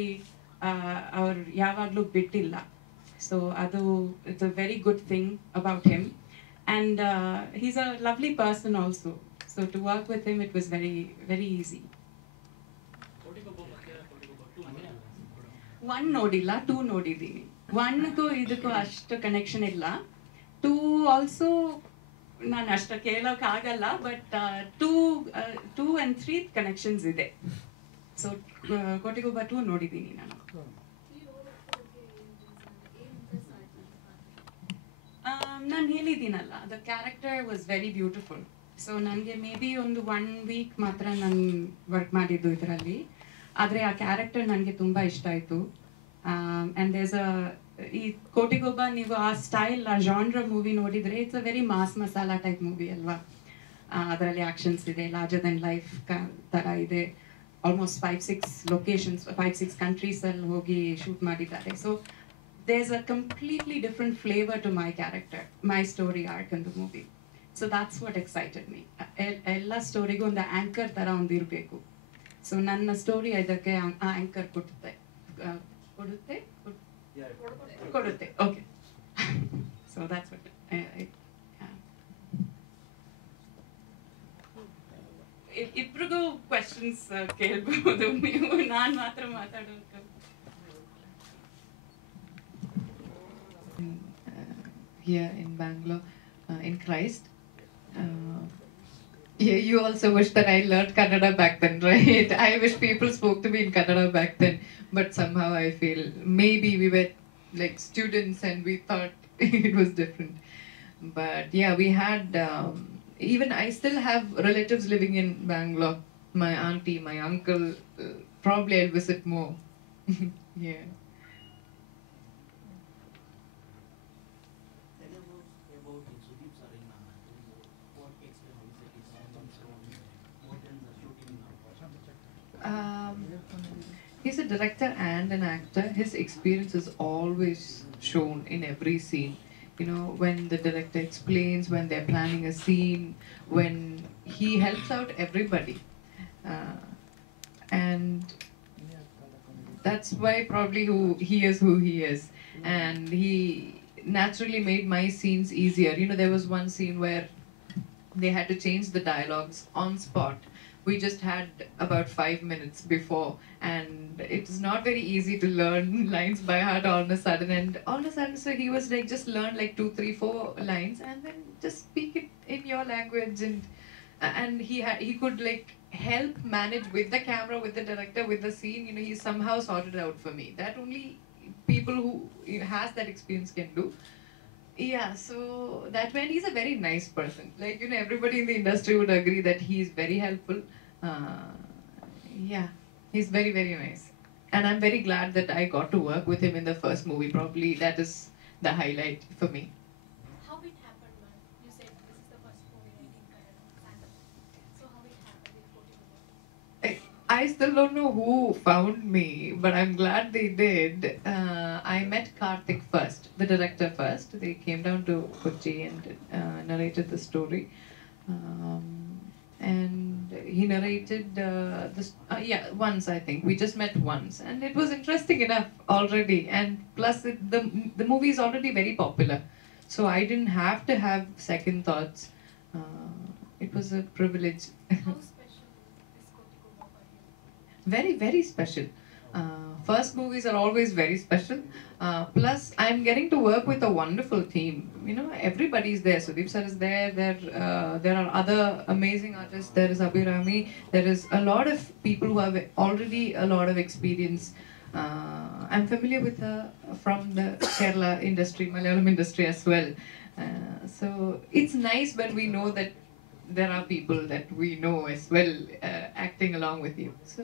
ಅವ್ರು ಯಾವಾಗಲೂ ಬಿಟ್ಟಿಲ್ಲ. ಸೊ ಅದು it's a very good thing about him. And he's a lovely person also. So to work with him it was very very easy. 1 ನೋಡಿಲ್ಲ, 2 ನೋಡಿದ್ದೀನಿ. 1ಗೂ ಇದಕ್ಕೂ ಅಷ್ಟು ಕನೆಕ್ಷನ್ ಇಲ್ಲ. 2 ಆಲ್ಸೋ ನಾನು ಅಷ್ಟು ಕೇಳೋಕ್ಕಾಗಲ್ಲ, ಬಟ್ 2 and 3 ಕನೆಕ್ಷನ್ಸ್ ಇದೆ. ಸೊ ಕೋಟಿಗೊಬ್ಬ 2 ನೋಡಿದ್ದೀನಿ ನಾನು. ನಾನು ಹೇಳಿದ್ದೀನಲ್ಲ, the character was very beautiful. So ನನಗೆ ಮೇ ಬಿ ಒಂದು 1 ವೀಕ್ ಮಾತ್ರ ನಾನು ವರ್ಕ್ ಮಾಡಿದ್ದು ಇದರಲ್ಲಿ, ಆದರೆ ಆ ಕ್ಯಾರೆಕ್ಟರ್ ನನಗೆ ತುಂಬ ಇಷ್ಟ ಆಯಿತು. ಆ್ಯಂಡ್ ದೇರ್ಸ್ ಈ ಕೋಟಿಗೊಬ್ಬ ನೀವು ಆ ಸ್ಟೈಲ್, ಆ ಜಾನ್ರ ಮೂವಿ ನೋಡಿದರೆ it's a very mass masala type movie ಅಲ್ವಾ. ಅದರಲ್ಲಿ ಆ್ಯಕ್ಷನ್ಸ್ ಇದೆ, ಲಾರ್ಜರ್ ದೆನ್ ಲೈಫ್ ಥರ ಇದೆ. ಆಲ್ಮೋಸ್ಟ್ 5-6 ಲೊಕೇಶನ್ಸ್, 5-6 ಕಂಟ್ರೀಸಲ್ಲಿ ಹೋಗಿ ಶೂಟ್ ಮಾಡಿದ್ದಾರೆ. So there's a completely different flavor to my character, my story arc in the movie. So that's what excited me. Ella story go the anchor tara ond irbeku. So nanna story idake anchor kodutte. Kodutte. Okay. So that's what ಇಬ್ರಿಗೂ questions ಕೇಳ್ಬೋದು ನೀವು, ನಾನು ಮಾತ್ರ ಮಾತಾಡೋದು. Here in Bangalore, in Christ. Yeah, you also wish that I learned Kannada back then, right? I wish people spoke to me in Kannada back then, but somehow I feel maybe we were like students and we thought it was different. But yeah, we had, even I still have relatives living in Bangalore. My auntie, my uncle, probably I'll visit more. Yeah. He's a director and an actor. His experience is always shown in every scene. You know, when the director explains, when they're planning a scene, when he helps out everybody. And that's why probably who he is. And he naturally made my scenes easier. You know, there was one scene where they had to change the dialogues on spot. We just had about 5 minutes before, and it's not very easy to learn lines by heart all of a sudden. And all of a sudden, so he was like, just learn like 2, 3, 4 lines, and then just speak it in your language. And he could like help manage with the camera, with the director, with the scene. You know, he somehow sorted it out for me. That only people who has that experience can do. Yeah, so that when he's a very nice person. Like, you know, everybody in the industry would agree that he's very helpful. Yeah, he's very, very nice. And I'm very glad that I got to work with him in the first movie. Probably that is the highlight for me. How it happened, ma'am? You said this is the first movie in Kannada. So how it happened with Kotiಗೊಬ್ಬ? I still don't know who found me, but I'm glad they did. I met Karthik first, the director first. They came down to Kochi and narrated the story. And he narrated once, I think. We just met once. And it was interesting enough already. And plus, the movie is already very popular. So I didn't have to have second thoughts. It was a privilege. How special is Kotiಗೊಬ್ಬ for you? Very, very special. First movies are always very special. Plus, I'm getting to work with a wonderful team. You know, everybody's there. Sudeep sir is there. There are other amazing artists. There is Abhirami. There is a lot of people who have already a lot of experience. I'm familiar with her from the Kerala industry, Malayalam industry as well. So it's nice when we know that there are people that we know as well acting along with you. So,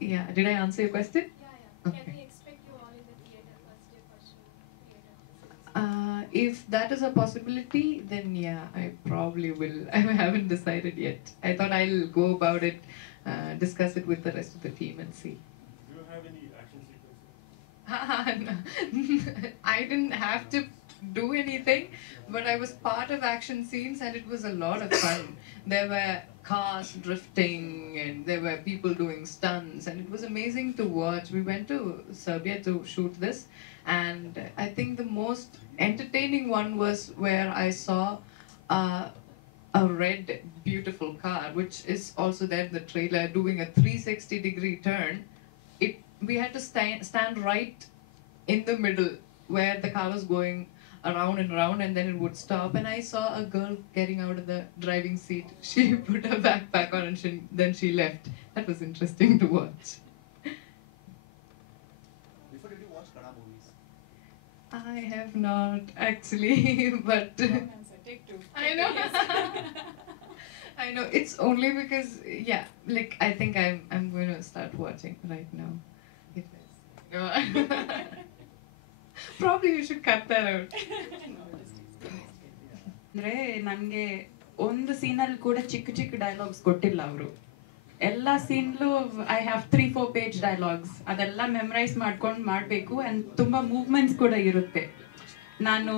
yeah. Did I answer your question? Yeah. Okay. Can we expect you all in the theatre first day, first show, theatre? If that is a possibility, then yeah, I probably will. I haven't decided yet. I thought I'll go about it, discuss it with the rest of the team and see. Do you have any action sequences? I didn't have to do anything, but I was part of action scenes and it was a lot of fun. There were cars drifting and there were people doing stunts and it was amazing to watch. We went to Serbia to shoot this, and I think the most entertaining one was where I saw a red beautiful car, which is also there in the trailer, doing a 360-degree turn. We had to stand right in the middle where the car was going around and around, and then it would stop. And I saw a girl getting out of the driving seat. She put her backpack on and then she left. That was interesting to watch. Before, did you watch Kannada movies? I have not actually, but Take two. I know. I know. It's only because yeah, like I think I'm going to start watching right now. It is. No. Probably you should cut that out. ಅಂದ್ರೆ ನನಗೆ ಒಂದು ಸೀನಲ್ಲಿ ಕೂಡ ಚಿಕ್ಕ ಚಿಕ್ಕ dialogues ಕೊಟ್ಟಿಲ್ಲ ಅವರು. ಎಲ್ಲ ಸೀನ್ಲು I have 3-4 page dialogues, ಅದೆಲ್ಲ ಮೆಮರೈಸ್ ಮಾಡ್ಕೊಂಡು ಮಾಡಬೇಕು. ಆ್ಯಂಡ್ ತುಂಬ ಮೂವ್ಮೆಂಟ್ಸ್ ಕೂಡ ಇರುತ್ತೆ. ನಾನು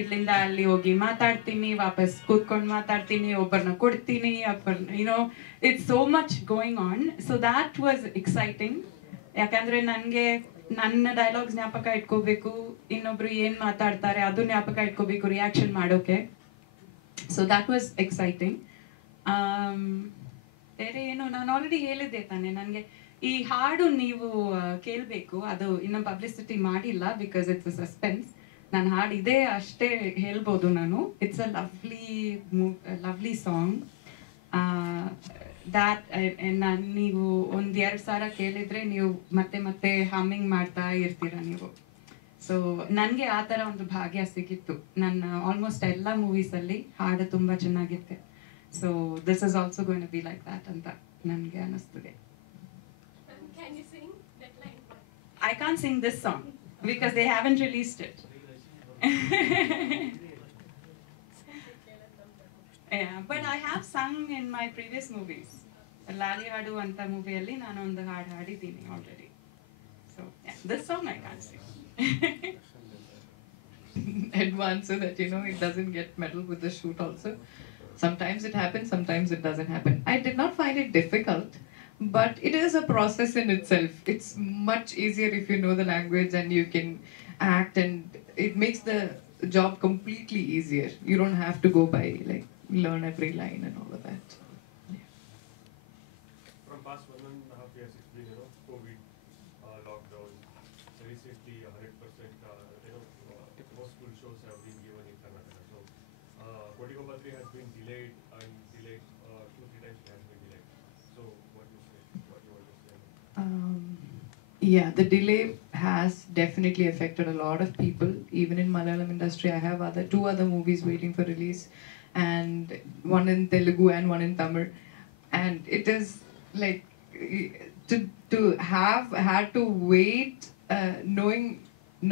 ಇಲ್ಲಿಂದ ಅಲ್ಲಿ ಹೋಗಿ ಮಾತಾಡ್ತೀನಿ, ವಾಪಸ್ ಕೂತ್ಕೊಂಡು ಮಾತಾಡ್ತೀನಿ, ಒಬ್ಬರನ್ನ ಕೊಡ್ತೀನಿ, you know it's so much going on. So that was exciting. ಯಾಕಂದರೆ ನನಗೆ ನನ್ನ ಡೈಲಾಗ್ಸ್ ಜ್ಞಾಪಕ ಇಟ್ಕೋಬೇಕು, ಇನ್ನೊಬ್ರು ಏನು ಮಾತಾಡ್ತಾರೆ ಅದು ಜ್ಞಾಪಕ ಇಟ್ಕೋಬೇಕು ರಿಯಾಕ್ಷನ್ ಮಾಡೋಕೆ. So that was exciting. ಬೇರೆ ಏನು, ನಾನು ಆಲ್ರೆಡಿ ಹೇಳಿದ್ದೆ ತಾನೆ, ನನಗೆ ಈ ಹಾಡು ನೀವು ಕೇಳಬೇಕು. ಅದು ಇನ್ನೂ ಪಬ್ಲಿಸಿಟಿ ಮಾಡಿಲ್ಲ ಬಿಕಾಸ್ ಇಟ್ಸ್ ಅ ಸಸ್ಪೆನ್ಸ್. ನಾನು ಹಾಡಿದೆ ಅಷ್ಟೇ ಹೇಳ್ಬೋದು ನಾನು. It's a lovely song. That ನಾನು ನೀವು 1-2 ಸಾರ ಕೇಳಿದ್ರೆ ನೀವು ಮತ್ತೆ ಮತ್ತೆ ಹಮ್ಮಿಂಗ್ ಮಾಡ್ತಾ ಇರ್ತೀರ ನೀವು. ಸೊ ನನಗೆ ಆ ಥರ ಒಂದು ಭಾಗ್ಯ ಸಿಕ್ಕಿತ್ತು. ನನ್ನ ಆಲ್ಮೋಸ್ಟ್ ಎಲ್ಲ ಮೂವೀಸಲ್ಲಿ ಹಾಡು ತುಂಬ ಚೆನ್ನಾಗಿತ್ತೆ. So this is also going to be like that ಅಂತ ನನಗೆ ಅನ್ನಿಸ್ತದೆ. Can you sing that line? I can't sing this song because they haven't released it. Yeah, but I have sung in my previous movies. Lali Hadu anta ಮೂವಿಯಲ್ಲಿ ನಾನು ಒಂದು ಹಾಡು ಹಾಡಿದ್ದೀನಿ already. So yeah, this song I can't sing. Advance so that you know it doesn't get meddled with the shoot also. Sometimes it happens, sometimes it doesn't happen. I did not find it difficult, but it is a process in itself. It's much easier if you know the language and you can act, and it makes the job completely easier. You don't have to go by like learn every line and all of that. From past 1.5 years, it's been, COVID, lockdown. Recently, 100%, most school shows have been given in Karnataka. So, Kotigo Patri has been delayed and delayed, 2-3 times it has been delayed. So, what you say? What you want to say? Yeah, the delay has definitely affected a lot of people. Even in Malayalam industry, I have 2 other movies waiting for release, and one in Telugu and one in Tamil. And it is like to have had to wait,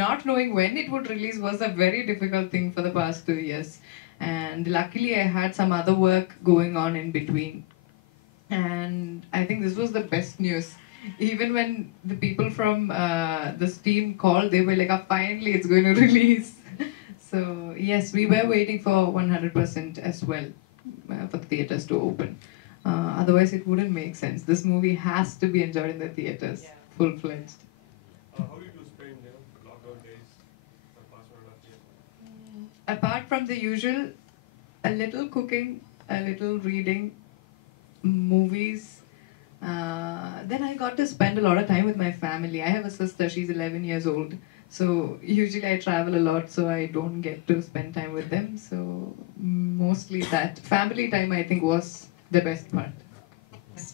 not knowing when it would release was a very difficult thing for the past 2 years. And luckily, I had some other work going on in between. And I think this was the best news. Even when the people from this team called, they were like, "Oh, finally it's going to release." So yes, we were waiting for 100% as well for the theaters to open. Otherwise, it wouldn't make sense. This movie has to be enjoyed in the theaters, full-fledged. How did you spend, lockdown days for past 1.5 years? Apart from the usual, a little cooking, a little reading, movies. Then I got to spend a lot of time with my family. I have a sister, she's 11 years old. So usually I travel a lot, so I don't get to spend time with them. So mostly that. Family time, I think, was the best part.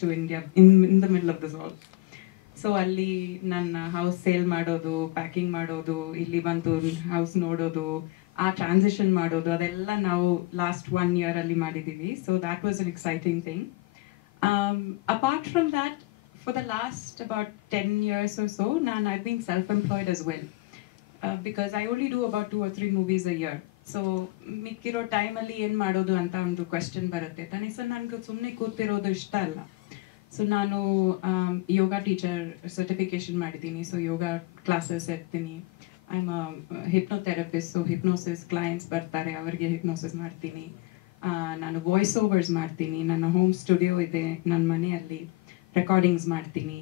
To India in the middle of this all. So ಅಲ್ಲಿ ನನ್ನ house sale ಮಾಡೋದು, packing ಮಾಡೋದು, ಇಲ್ಲಿ ಬಂತು house ನೋಡೋದು, ಆ transition ಮಾಡೋದು, ಅದೆಲ್ಲ ನಾವು ಲಾಸ್ಟ್ 1 year ಅಲ್ಲಿ ಮಾಡಿದ್ದೀವಿ. So that was an exciting thing. Apart from that, for the last about 10 years or so, I've been self-employed as well. Because I only do about 2 or 3 movies a year. So, ಮಿಕ್ಕಿರೋ ಟೈಮಲ್ಲಿ ಏನು ಮಾಡೋದು ಅಂತ ಒಂದು question ಬರುತ್ತೆ ತಾನೆ. So ನನಗೆ ಸುಮ್ಮನೆ ಕೂತಿರೋದು ಇಷ್ಟ ಅಲ್ಲ. ಸೊ ನಾನು ಯೋಗ ಟೀಚರ್ ಸರ್ಟಿಫಿಕೇಶನ್ ಮಾಡಿದ್ದೀನಿ. ಸೊ ಯೋಗ ಕ್ಲಾಸಸ್ ಇರ್ತೀನಿ. I am hypnotherapist. So hypnosis clients ಬರ್ತಾರೆ, ಅವರಿಗೆ ಹಿಪ್ನೋಸಿಸ್ ಮಾಡ್ತೀನಿ. ನಾನು ವಾಯ್ಸ್ ಓವರ್ಸ್ ಮಾಡ್ತೀನಿ. ನನ್ನ ಹೋಮ್ ಸ್ಟುಡಿಯೋ ಇದೆ ನನ್ನ ಮನೆಯಲ್ಲಿ. Recordings ಮಾಡ್ತೀನಿ.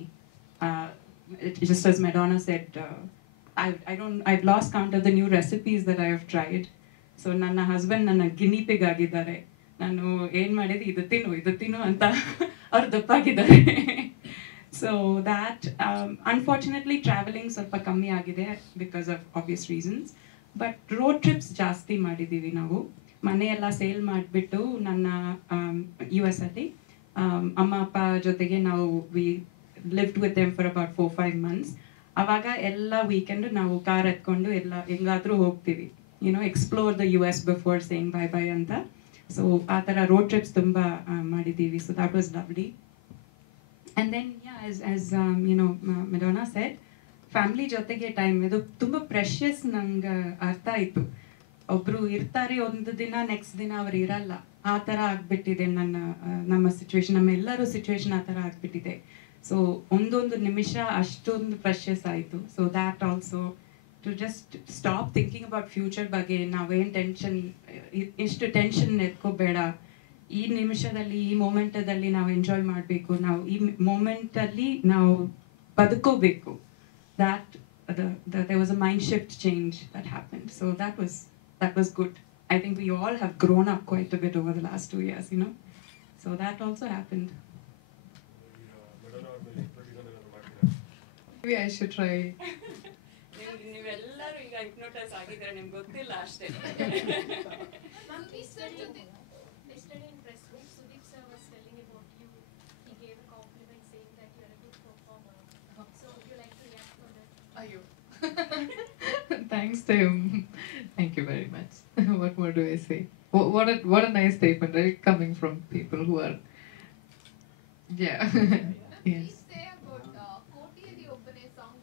Just as Madonna said, I've lost count of the new recipes that I have tried. So ನನ್ನ ಹಸ್ಬೆಂಡ್ ನನ್ನ ಗಿನಿ ಪಿಗ್ ಆಗಿದ್ದಾರೆ. ನಾನು ಏನು ಮಾಡಿದೆ, ಇದು ತಿನ್ನು ಅಂತ ಅವ್ರು ದಪ್ಪಾಗಿದ್ದಾರೆ. ಸೊ ದ್ಯಾಟ್ ಅನ್ಫಾರ್ಚುನೇಟ್ಲಿ ಟ್ರಾವೆಲಿಂಗ್ ಸ್ವಲ್ಪ ಕಮ್ಮಿ ಆಗಿದೆ because of obvious reasons. But road trips ಜಾಸ್ತಿ ಮಾಡಿದ್ದೀವಿ ನಾವು. ಮನೆಯೆಲ್ಲ ಸೇಲ್ ಮಾಡಿಬಿಟ್ಟು ನನ್ನ ಯು ಎಸ್ ಅಲ್ಲಿ ಅಮ್ಮ ಅಪ್ಪ ಜೊತೆಗೆ ನಾವು we lived with them for about 4-5 months. ಅವಾಗ ಎಲ್ಲ ವೀಕೆಂಡ್ ನಾವು ಕಾರ್ ಎತ್ಕೊಂಡು ಎಲ್ಲ ಹೆಂಗಾದ್ರೂ ಹೋಗ್ತೀವಿ, explore the U S before saying bye bye ಅಂತ. ಸೊ ಆ ಥರ ರೋಡ್ ಟ್ರಿಪ್ಸ್ ತುಂಬ ಮಾಡಿದ್ದೀವಿ. So that was lovely. And then as Madonna said, family ಜೊತೆಗೆ ಟೈಮ್ ಇದು ತುಂಬ ಪ್ರೆಷಿಯಸ್ ನಂಗೆ ಅರ್ಥ ಆಯಿತು. ಒಬ್ಬರು ಇರ್ತಾರೆ ಒಂದು ದಿನ, ನೆಕ್ಸ್ಟ್ ದಿನ ಅವ್ರು ಇರಲ್ಲ. ಆ ಥರ ಆಗಿಬಿಟ್ಟಿದೆ ನಮ್ಮ ಸಿಚುವೇಶನ್, ನಮ್ಮೆಲ್ಲರೂ ಸಿಚುವೇಶನ್ ಆ ಥರ ಆಗಿಬಿಟ್ಟಿದೆ. ಸೊ ಒಂದೊಂದು ನಿಮಿಷ ಅಷ್ಟೊಂದು ಪ್ರೆಷಿಯಸ್ ಆಯಿತು. So that also to just stop thinking about future ಬಗ್ಗೆ. ನಾವೇನು ಇಷ್ಟು ಟೆನ್ಷನ್ ಎತ್ಕೋಬೇಡ. ಈ ನಿಮಿಷದಲ್ಲಿ, ಈ ಮೊಮೆಂಟದಲ್ಲಿ ನಾವು ಎಂಜಾಯ್ ಮಾಡಬೇಕು. ನಾವು ಈ ಮೊಮೆಂಟಲ್ಲಿ ನಾವು ಬದುಕೋಬೇಕು. There was a mind shift change that happened. So that was good. I think we all have grown up quite a bit over the last 2 years, So that also happened. Maybe I should try. ನೀವೆಲ್ಲರೂ ಈಗ hypnotise ಆಗಿದ್ರೆ ನಿಮ್ಗೆ ಗೊತ್ತಿಲ್ಲ ಅಷ್ಟೇ. Yesterday in press room, Sudeep sir was telling about you. He gave a compliment saying that you are a good performer. So would you like to react on that? Ayo. Thanks to him. Thank you very much. What more do I say? What a nice statement, right? Coming from people who are, yeah. Yes. Please say about Kotiyadi Obbane song.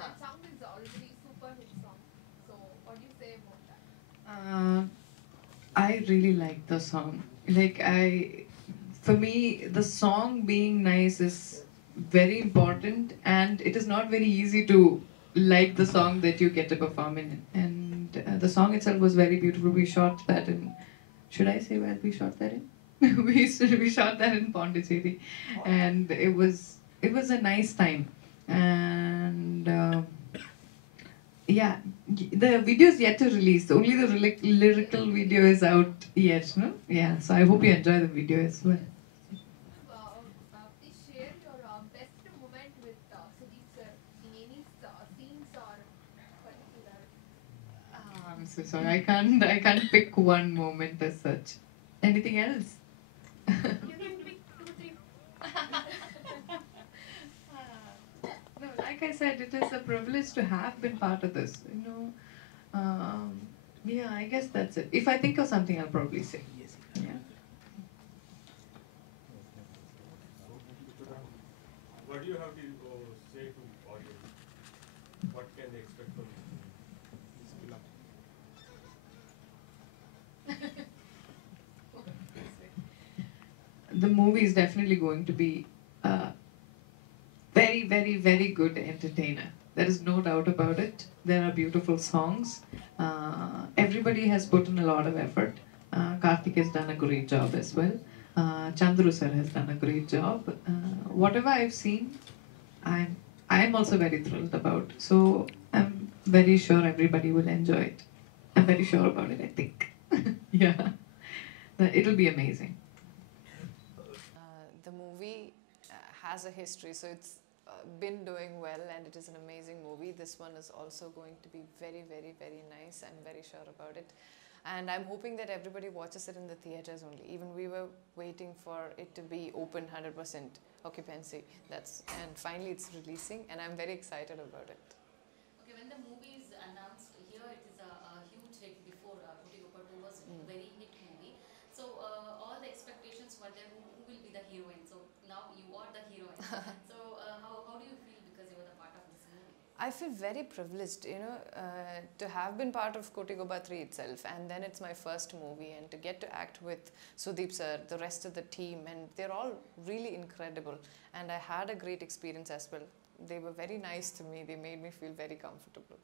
That song is already super hit song. So what do you say about that? I really like the song. For me, the song being nice is very important, and it is not very easy to like the song that you get to perform in. And the song itself was very beautiful. We shot that in, should I say where we shot that in? we shot that in Pondicherry, and it was a nice time. And yeah, the video is yet to release. Only the lyrical video is out yet, no? Yeah, so I hope you enjoy the video as well. Please share your best moment with Sudeep sir in any scenes or particular. I'm so sorry. I can't pick one moment as such. Anything else? You can pick 2-3. No, like I said, it is a privilege to have been part of this. Yeah, I guess that's it. If I think of something, I'll probably say. Yeah. What do you have to say to audience? What can they expect from you? The movie is definitely going to be a very, very, very good entertainer. There is no doubt about it. There are beautiful songs. Everybody has put in a lot of effort. Karthik has done a great job as well. Chandru sir has done a great job. Whatever I've seen, I'm also very thrilled about. So I'm very sure everybody will enjoy it. I'm very sure about it, I think. Yeah. It'll be amazing. The movie has a history, so it's been doing well, and it is an amazing movie. This one is also going to be very, very, very nice. I'm very sure about it. And I'm hoping that everybody watches it in the theatres only. Even we were waiting for it to be open 100% occupancy. And finally it's releasing, and I'm very excited about it. Okay, when the movie is announced here, it is a huge hit. Before Kotigoppa 2 was a very hit movie. So all the expectations were there. Who will be the heroine? So now you are the heroine. So how do you feel because you were the part of this movie? I feel very privileged, to have been part of Kotigoppa 3 itself, and then it's my first movie, and to get to act with Sudeep sir, the rest of the team, and they're all really incredible, and I had a great experience as well. They were very nice to me. They made me feel very comfortable.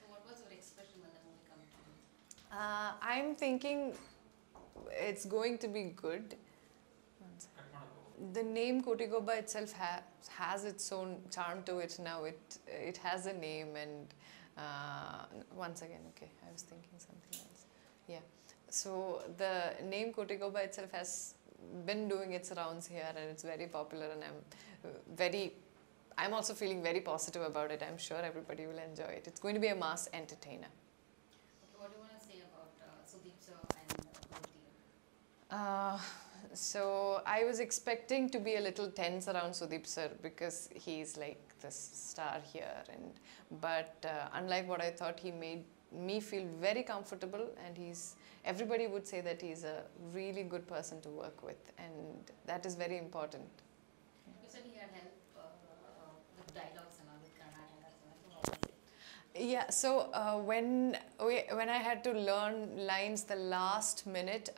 So what was your expression when the movie came to you? I'm thinking it's going to be good. The name Kotigoppa itself has its own charm to it now. It has a name, and once again, okay, I was thinking something else. Yeah, so the name Kotigoppa itself has been doing its rounds here, and it's very popular, and I'm also feeling very positive about it. I'm sure everybody will enjoy it. It's going to be a mass entertainer. So I was expecting to be a little tense around Sudeep sir because he's like the star here, but unlike what I thought, he made me feel very comfortable, and everybody would say that he's a really good person to work with, and that is very important. You said he had help with dialogues and all with Kannada and all. Yeah, so when I had to learn lines the last minute,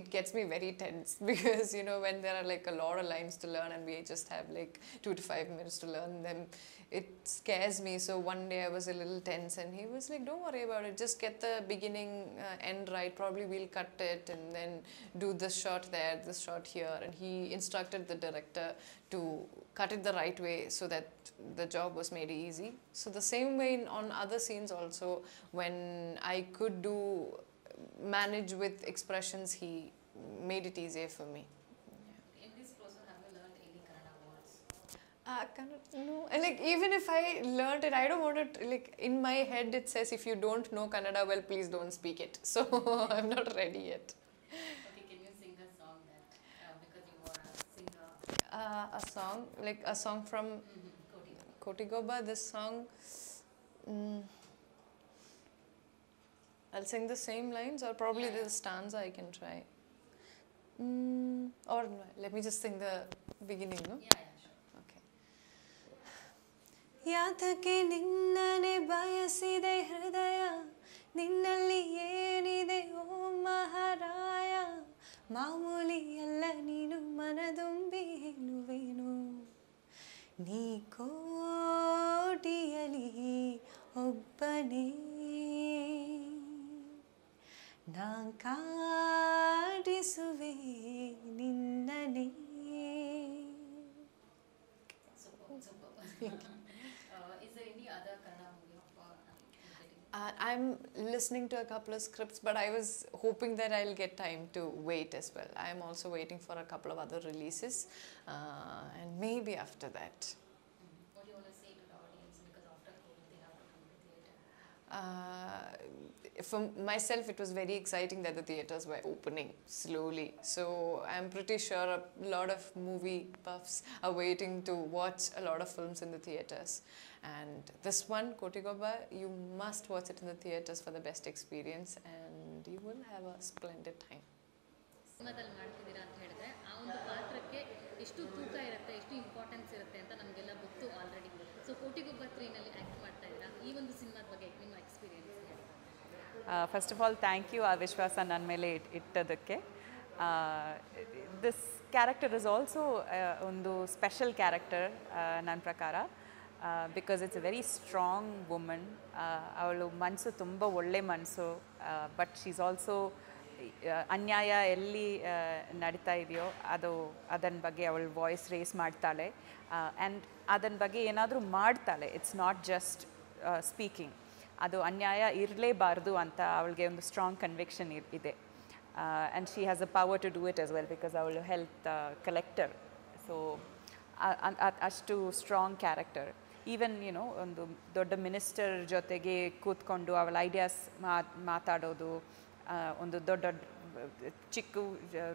it gets me very tense because when there are like a lot of lines to learn and we just have like 2 to 5 minutes to learn them, it scares me. So one day I was a little tense and he was like, "Don't worry about it, just get the beginning end right, probably we'll cut it and then do this shot there, this shot here," and he instructed the director to cut it the right way so that the job was made easy. So the same way on other scenes also, when I could manage with expressions, he made it easier for me. In this process, have you learned any Kannada words? No, and like even if I learned it, I don't want it, like in my head it says if you don't know Kannada well, please don't speak it. So I'm not ready yet. Okay, can you sing a song that, because you are a singer? A song from Kotigoba, this song, I'll sing the same lines or probably the stanza I can try. Or no, let me just sing the beginning, no? Yeah, sure. Okay. ಯಾತಕೆ ನಿನ್ನನೆ ಬಯಸಿದೆ ಹೃದಯ ನಿನ್ನಲ್ಲಿ ಏನಿದೆ ಓ ಮಹಾರಾಯ ಮಾಮೂಲಿ ಅಲ್ಲ ನೀನು ಮನದುಂಬಿ ಎನ್ನುವೆನು ನೀ ಕೋಟಿಯಲಿ ಒಬ್ಬನೇ ನಾ ಕಾಡಿಸುವೆ ನಿನ್ನನೆ. Is there any other Kannada movie for I'm listening to a couple of scripts, but I was hoping that I'll get time to wait as well. I'm also waiting for a couple of other releases, and maybe after that. What do you want to say to the audience, because after COVID they have to come to theatre? For myself, it was very exciting that the theatres were opening slowly. So I'm pretty sure a lot of movie buffs are waiting to watch a lot of films in the theatres. And this one, Kotigoba, you must watch it in the theatres for the best experience, and you will have a splendid time. ಸಿನಿಮಾದಲ್ಲಿ ಮಾಡ್ತಿದ್ದೀರಾ ಅಂತ ಹೇಳಿದ್ರೆ ಆ ಒಂದು ಪಾತ್ರಕ್ಕೆ ಎಷ್ಟು ತೂಕ ಇರುತ್ತೆ, ಎಷ್ಟು ಇಂಪಾರ್ಟೆನ್ಸ್ ಇರುತ್ತೆ ಅಂತ ನಮಗೆಲ್ಲ ಗೊತ್ತು ಆಲ್ರೆಡಿ. ಸೊ ಕೋಟಿಗೊಬ್ಬ 3ನಲ್ಲಿ ಆ್ಯಕ್ಟ್ ಮಾಡ್ತಾ ಇದ್ದೀರಾ, ಈ ಒಂದು ಸಿನಿಮಾದ ಬಗ್ಗೆ ನಿಮ್ಮ experience? First of all thank you ಆ ವಿಶ್ವಾಸ ನನ್ನ ಮೇಲೆ ಇಟ್ಟದಕ್ಕೆ. ದಿಸ್ ಕ್ಯಾರೆಕ್ಟರ್ ಇಸ್ ಆಲ್ಸೋ ಒಂದು ಸ್ಪೆಷಲ್ ಕ್ಯಾರೆಕ್ಟರ್ ನನ್ನ ಪ್ರಕಾರ, because it's a very strong woman. ಅವಳು ಮನಸ್ಸು ತುಂಬ ಒಳ್ಳೆ ಮನಸ್ಸು, ಬಟ್ ಶಿ ಈಸ್ ಆಲ್ಸೋ ಅನ್ಯಾಯ ಎಲ್ಲಿ ನಡೀತಾ ಇದೆಯೋ ಅದನ್ನ ಬಗ್ಗೆ ಅವಳು ವಾಯ್ಸ್ ರೇಸ್ ಮಾಡ್ತಾಳೆ, ಆ್ಯಂಡ್ ಅದನ್ನ ಬಗ್ಗೆ ಏನಾದರೂ ಮಾಡ್ತಾಳೆ. ಇಟ್ಸ್ ನಾಟ್ ಜಸ್ಟ್ ಸ್ಪೀಕಿಂಗ್, ಅದು ಅನ್ಯಾಯ ಇರಲೇಬಾರ್ದು ಅಂತ ಅವಳಿಗೆ ಒಂದು ಸ್ಟ್ರಾಂಗ್ ಕನ್ವಿಕ್ಷನ್ ಇದೆ. And she has a power to do it as well, because ಅವಳು ಹೆಲ್ತ್ ಕಲೆಕ್ಟರ್. ಸೊ ಅಷ್ಟು ಸ್ಟ್ರಾಂಗ್ ಕ್ಯಾರೆಕ್ಟರ್. ಈವನ್ ಒಂದು ದೊಡ್ಡ ಮಿನಿಸ್ಟರ್ ಜೊತೆಗೆ ಕೂತ್ಕೊಂಡು ಅವಳ ಐಡಿಯಾಸ್ ಮಾತಾಡೋದು, ಒಂದು ದೊಡ್ಡ ಚಿಕ್ಕ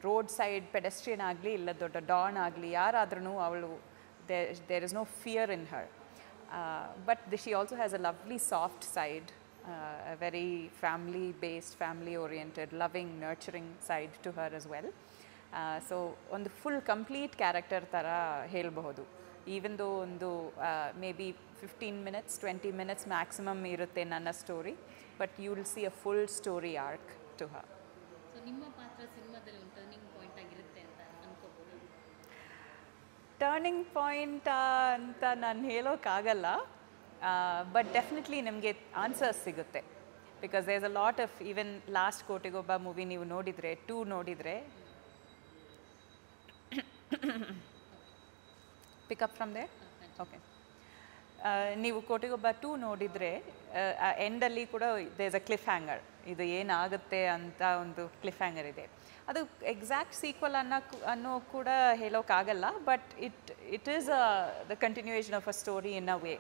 ರೋಡ್ ಸೈಡ್ ಪೆಡೆಸ್ಟ್ರಿಯನ್ ಆಗಲಿ ಇಲ್ಲ ದೊಡ್ಡ ಡಾನ್ ಆಗಲಿ ಯಾರಾದ್ರೂ ಅವಳು there is no fear in her. But she also has a lovely soft side, a very family-based, family-oriented, loving, nurturing side to her as well. So ಒಂದು ಫುಲ್ ಕಂಪ್ಲೀಟ್ ಕ್ಯಾರೆಕ್ಟರ್ ಥರ ಹೇಳಬಹುದು. Even though ಒಂದು maybe 15 minutes 20 minutes maximum ಇರುತ್ತೆ ನನ್ನ story, but you will see a full story arc to her. So ನಿಮ್ಮ ಪಾತ್ರ ಸಿನಿಮಾದಲ್ಲಿ ಒಂದು ಟರ್ನಿಂಗ್ ಪಾಯಿಂಟ್ ಆಗಿರುತ್ತೆ ಅಂತ ಅನ್ಕೋಬೋದು? ಟರ್ನಿಂಗ್ ಪಾಯಿಂಟ್ ಅಂತ ನಾನು ಹೇಳೋಕ್ಕಾಗಲ್ಲ, ಬಟ್ ಡೆಫಿನೆಟ್ಲಿ ನಿಮಗೆ ಆನ್ಸರ್ಸ್ ಸಿಗುತ್ತೆ. Because there is a lot of, even last Kotigobba movie ನೀವು ನೋಡಿದರೆ 2 ನೋಡಿದರೆ, ಪಿಕಪ್ ಫ್ರಮ್ ದೇ, ಓಕೆ, ನೀವು ಕೋಟಿಗೊಬ್ಬ 2 ನೋಡಿದರೆ ಎಂಡಲ್ಲಿ ಕೂಡ there is a cliffhanger, ಇದು ಏನಾಗುತ್ತೆ ಅಂತ ಒಂದು ಕ್ಲಿಫ್ ಹ್ಯಾಂಗರ್ ಇದೆ. ಅದು ಎಕ್ಸಾಕ್ಟ್ ಸೀಕ್ವಲ್ ಅನ್ನೋ ಕೂಡ ಹೇಳೋಕ್ಕಾಗಲ್ಲ, but it is the continuation of a story in a way.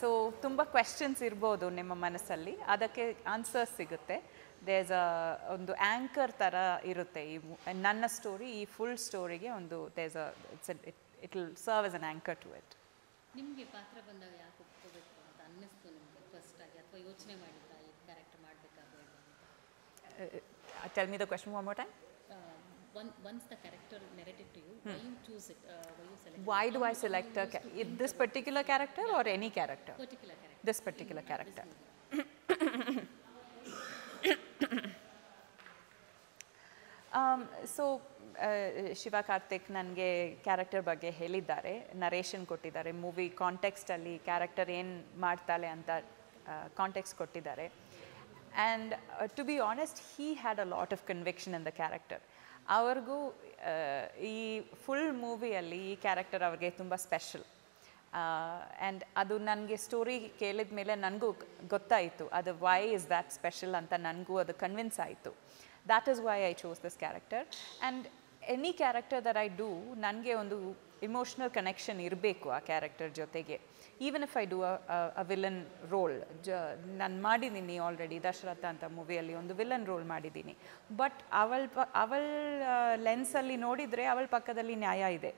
So ತುಂಬ ಕ್ವೆಶ್ಚನ್ಸ್ ಇರ್ಬೋದು ನಿಮ್ಮ ಮನಸ್ಸಲ್ಲಿ, ಅದಕ್ಕೆ ಆನ್ಸರ್ಸ್ ಸಿಗುತ್ತೆ. ದೇರ್ಸ್ ಒಂದು ಆ್ಯಂಕರ್ ಥರ ಇರುತ್ತೆ ಈ ನನ್ನ ಸ್ಟೋರಿ, ಈ ಫುಲ್ ಸ್ಟೋರಿಗೆ ಒಂದು there's it will serve as an anchor to it. ನಿಮಗೆ ಪಾತ್ರ ಬಂದಾಗ ಯಾಕೆ ಒಪ್ಕೋಬೇಕು ಅಂತ ಅನ್ನಿಸ್ತು ನಿಮಗೆ ಫಸ್ಟ್ ಆಗಿ, ಅಥವಾ ಯೋಚನೆ ಮಾಡಿದ್ರಾ ಈ ಕ್ಯಾರೆಕ್ಟರ್ ಮಾಡಬೇಕಾದ್ರೆ? Tell me the question one more time. Once the character narrated to you, why you choose it? Why you select? Why do I select this particular character or any character? Particular character. This particular character. So Shiva Karthik ನನಗೆ character ಬಗ್ಗೆ ಹೇಳಿದ್ದಾರೆ, narration ಕೊಟ್ಟಿದ್ದಾರೆ, movie ಕಾಂಟೆಕ್ಸ್ಟಲ್ಲಿ character ಏನು ಮಾಡ್ತಾಳೆ ಅಂತ context ಕೊಟ್ಟಿದ್ದಾರೆ. And to be honest, he had a lot of conviction in the character. ಅವ್ರಿಗೂ ಈ ಫುಲ್ ಮೂವಿಯಲ್ಲಿ ಈ ಕ್ಯಾರೆಕ್ಟರ್ ಅವ್ರಿಗೆ ತುಂಬ ಸ್ಪೆಷಲ್. ಆ್ಯಂಡ್ ಅದು ನನಗೆ ಸ್ಟೋರಿ ಕೇಳಿದ ಮೇಲೆ ನನಗೂ ಗೊತ್ತಾಯಿತು ಅದು ವೈ ಇಸ್ ದ್ಯಾಟ್ ಸ್ಪೆಷಲ್ ಅಂತ, ನನಗೂ ಅದು ಕನ್ವಿನ್ಸ್ ಆಯಿತು. That is Y I chose this character. And any character that I do, ನನಗೆ ಒಂದು ಇಮೋಷ್ನಲ್ ಕನೆಕ್ಷನ್ ಇರಬೇಕು ಆ ಕ್ಯಾರೆಕ್ಟರ್ ಜೊತೆಗೆ. Even if I do a villain roll, ನಾನು ಮಾಡಿದ್ದೀನಿ ಆಲ್ರೆಡಿ ದಶರಥ ಅಂತ ಮೂವಿಯಲ್ಲಿ ಒಂದು ವಿಲನ್ ರೋಲ್ ಮಾಡಿದ್ದೀನಿ. ಬಟ್ ಅವಳ ಲೆನ್ಸಲ್ಲಿ ನೋಡಿದರೆ ಅವಳ ಪಕ್ಕದಲ್ಲಿ ನ್ಯಾಯ ಇದೆ.